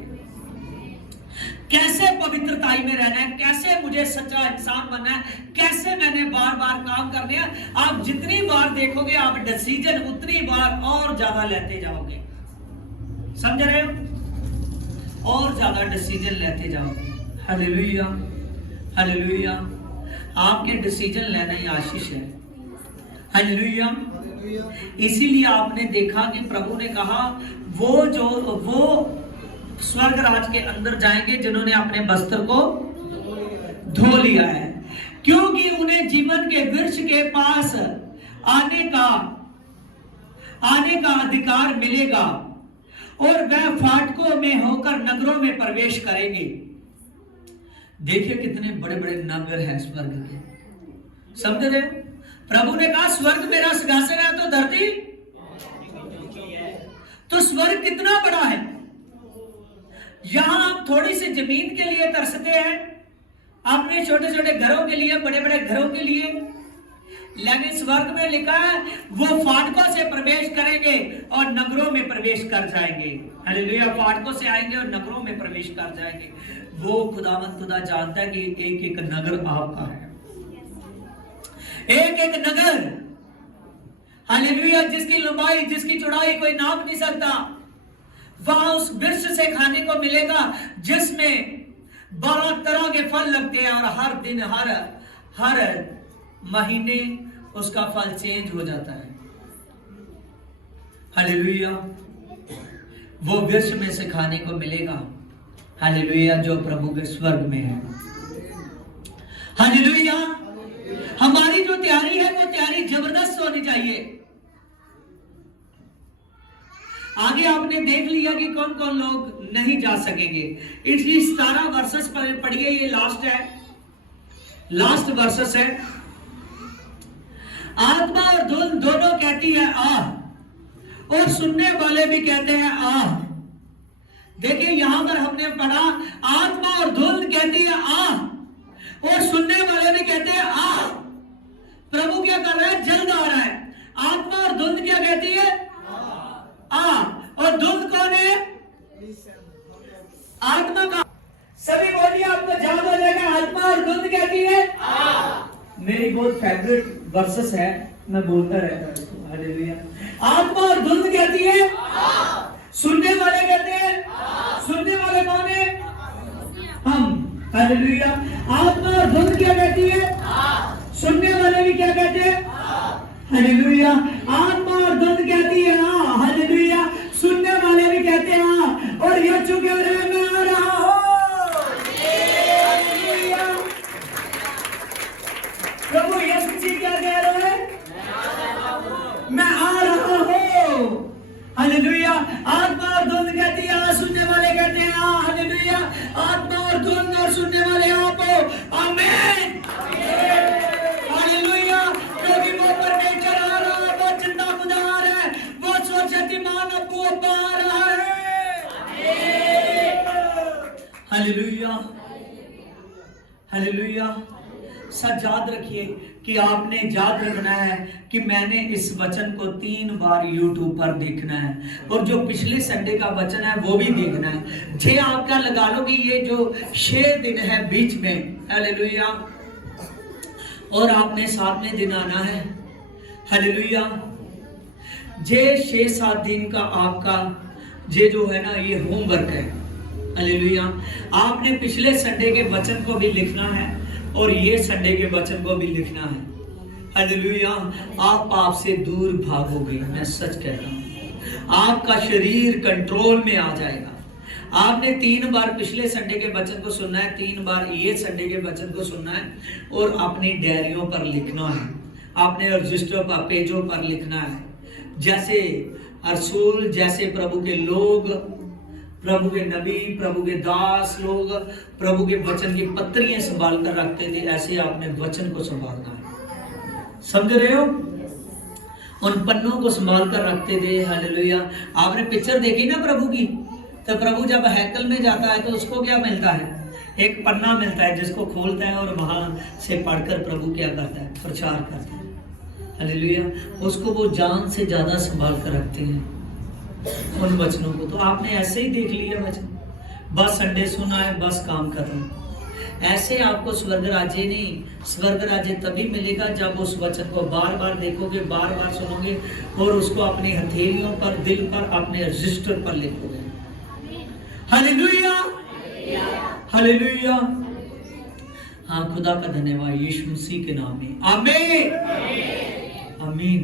कैसे पवित्रताई में रहना है, कैसे मुझे सच्चा इंसान बनना है, कैसे मैंने बार बार काम करने हैं। आप जितनी बार देखोगे आप डिसीजन उतनी बार और ज्यादा लेते जाओगे। समझ रहे हो? और ज्यादा डिसीजन लेते जाओगे। Hallelujah, hallelujah. आपके डिसीजन लेना ही आशीष है। हालेलुया। इसीलिए आपने देखा कि प्रभु ने कहा वो स्वर्ग राज के अंदर जाएंगे जिन्होंने अपने वस्त्र को धो लिया है, क्योंकि उन्हें जीवन के वृक्ष के पास आने का अधिकार मिलेगा और वह फाटकों में होकर नगरों में प्रवेश करेंगे। देखिए कितने बड़े बड़े नगर हैं स्वर्ग के। समझ रहे हो? प्रभु ने कहा स्वर्ग मेरा सिंहासन है तो धरती, तो स्वर्ग कितना बड़ा है। यहां हम थोड़ी सी जमीन के लिए तरसते हैं, अपने छोटे छोटे घरों के लिए, बड़े बड़े घरों के लिए, लेकिन स्वर्ग में लिखा है वो फाटकों से प्रवेश करेंगे और नगरों में प्रवेश कर जाएंगे। हालेलुया। फाटकों से आएंगे और नगरों में प्रवेश कर जाएंगे। वो खुदावंद खुदा जानता है कि एक एक नगर आपका है, एक एक नगर। हालेलुया। जिसकी लंबाई जिसकी चौड़ाई कोई नाप नहीं सकता। वहां उस वृक्ष से खाने को मिलेगा जिसमें 12 तरह के फल लगते हैं और हर दिन हर महीने उसका फल चेंज हो जाता है। हालेलुया। वो वृक्ष में से खाने को मिलेगा, हालेलुया, जो प्रभु के स्वर्ग में है। हालेलुया। हमारी जो तैयारी है वो तैयारी जबरदस्त होनी चाहिए। आगे आपने देख लिया कि कौन कौन लोग नहीं जा सकेंगे। इसलिए 17 वर्सेस पढ़िए, ये लास्ट है, लास्ट वर्सेस है। आत्मा और धुन दोनों कहती है आह, और सुनने वाले भी कहते हैं आह। देखिए यहां पर हमने पढ़ा, आत्मा और धुन कहती है आह, और सुनने वाले भी कहते हैं आह। प्रभु क्या कर रहा है? जल्द आ रहा है। आत्मा और धुन क्या कहती है? और धुंध कौन है? आत्मा का। सभी बोलिए, आपको याद हो जाएगा। आत्मा और धुंध कहती है मेरी बहुत फेवरेट वर्सेस है, मैं बोलता रहता हूं इसको। हालेलुया। आत्मा और धुंध कहती है, सुनने वाले कहते हैं, सुनने वाले कौन है? हम। हालेलुया। आत्मा और धुंध क्या कहती है? सुनने वाले भी क्या कहते हैं? हालेलुया। आत्मा और धुंध कहती है हालेलुया, सुनने वाले भी कहते हैं और ये चुके रहे मैं आ रहा हूं। हालेलुया। प्रभु यीशु जी क्या कह रहे हैं? मैं आ रहा हूं। हालेलुया। आत्मा और धुंध कहती है, सुनने वाले कहते हैं हालेलुया। आत्मा और धुंध और सुनने वाले आप हो। आमीन। हालेलुया। क्योंकि वो परमेश्वर आ रहा है, वो जिंदा खुदा आ रहा है, वो शक्तिमान अब्बू अब्बा आ रहा है। हालेलुया। हालेलुया। सच याद रखिए कि आपने याद रखना है कि मैंने इस वचन को 3 बार YouTube पर देखना है, और जो पिछले संडे का वचन है वो भी देखना है। 6 आपका लगा लो कि ये जो 6 दिन है बीच में, हालेलुया, और आपने 7वें दिन आना है। हालेलुया। जे 6-7 दिन का आपका ये जो है ना, ये होमवर्क है। हालेलुया। आपने पिछले संडे के वचन को भी लिखना है और ये संडे के वचन को भी लिखना है। हालेलुया। आप पाप से दूर भागोगे, मैं सच कहता हूं। आपका शरीर कंट्रोल में आ जाएगा। आपने 3 बार पिछले संडे के वचन को सुनना है, 3 बार ये संडे के वचन को सुनना है, और अपनी डायरियों पर लिखना है, आपने रजिस्टर पर, पेजों पर लिखना है। जैसे रसूल, जैसे प्रभु के लोग, प्रभु के नबी, प्रभु के दास लोग प्रभु के वचन की पत्रियां संभाल कर रखते थे, ऐसे आपने वचन को संभालना है। समझ रहे हो? उन पन्नों को संभाल कर रखते थे। हालेलुया। आपने पिक्चर देखी ना प्रभु की, तो प्रभु जब हैकल में जाता है तो उसको क्या मिलता है? एक पन्ना मिलता है जिसको खोलता है और वहां से पढ़कर प्रभु क्या करता है? प्रचार करता है। हालेलुया। उसको वो जान से ज्यादा संभाल कर रखते हैं उन वचनों को। तो आपने ऐसे ही देख लिया वचन, बस संडे सुना है, बस काम कर रहे हैं। ऐसे आपको स्वर्ग राज्य नहीं, स्वर्ग राज्य तभी मिलेगा जब उस वचन को बार बार देखोगे, बार बार सुनोगे, और उसको अपनी हथेलियों पर, दिल पर, अपने रजिस्टर पर लिखोगे। हालेलुया। हालेलुया। हाँ, खुदा का धन्यवाद यीशु मसीह के नाम में। आमीन। आमीन।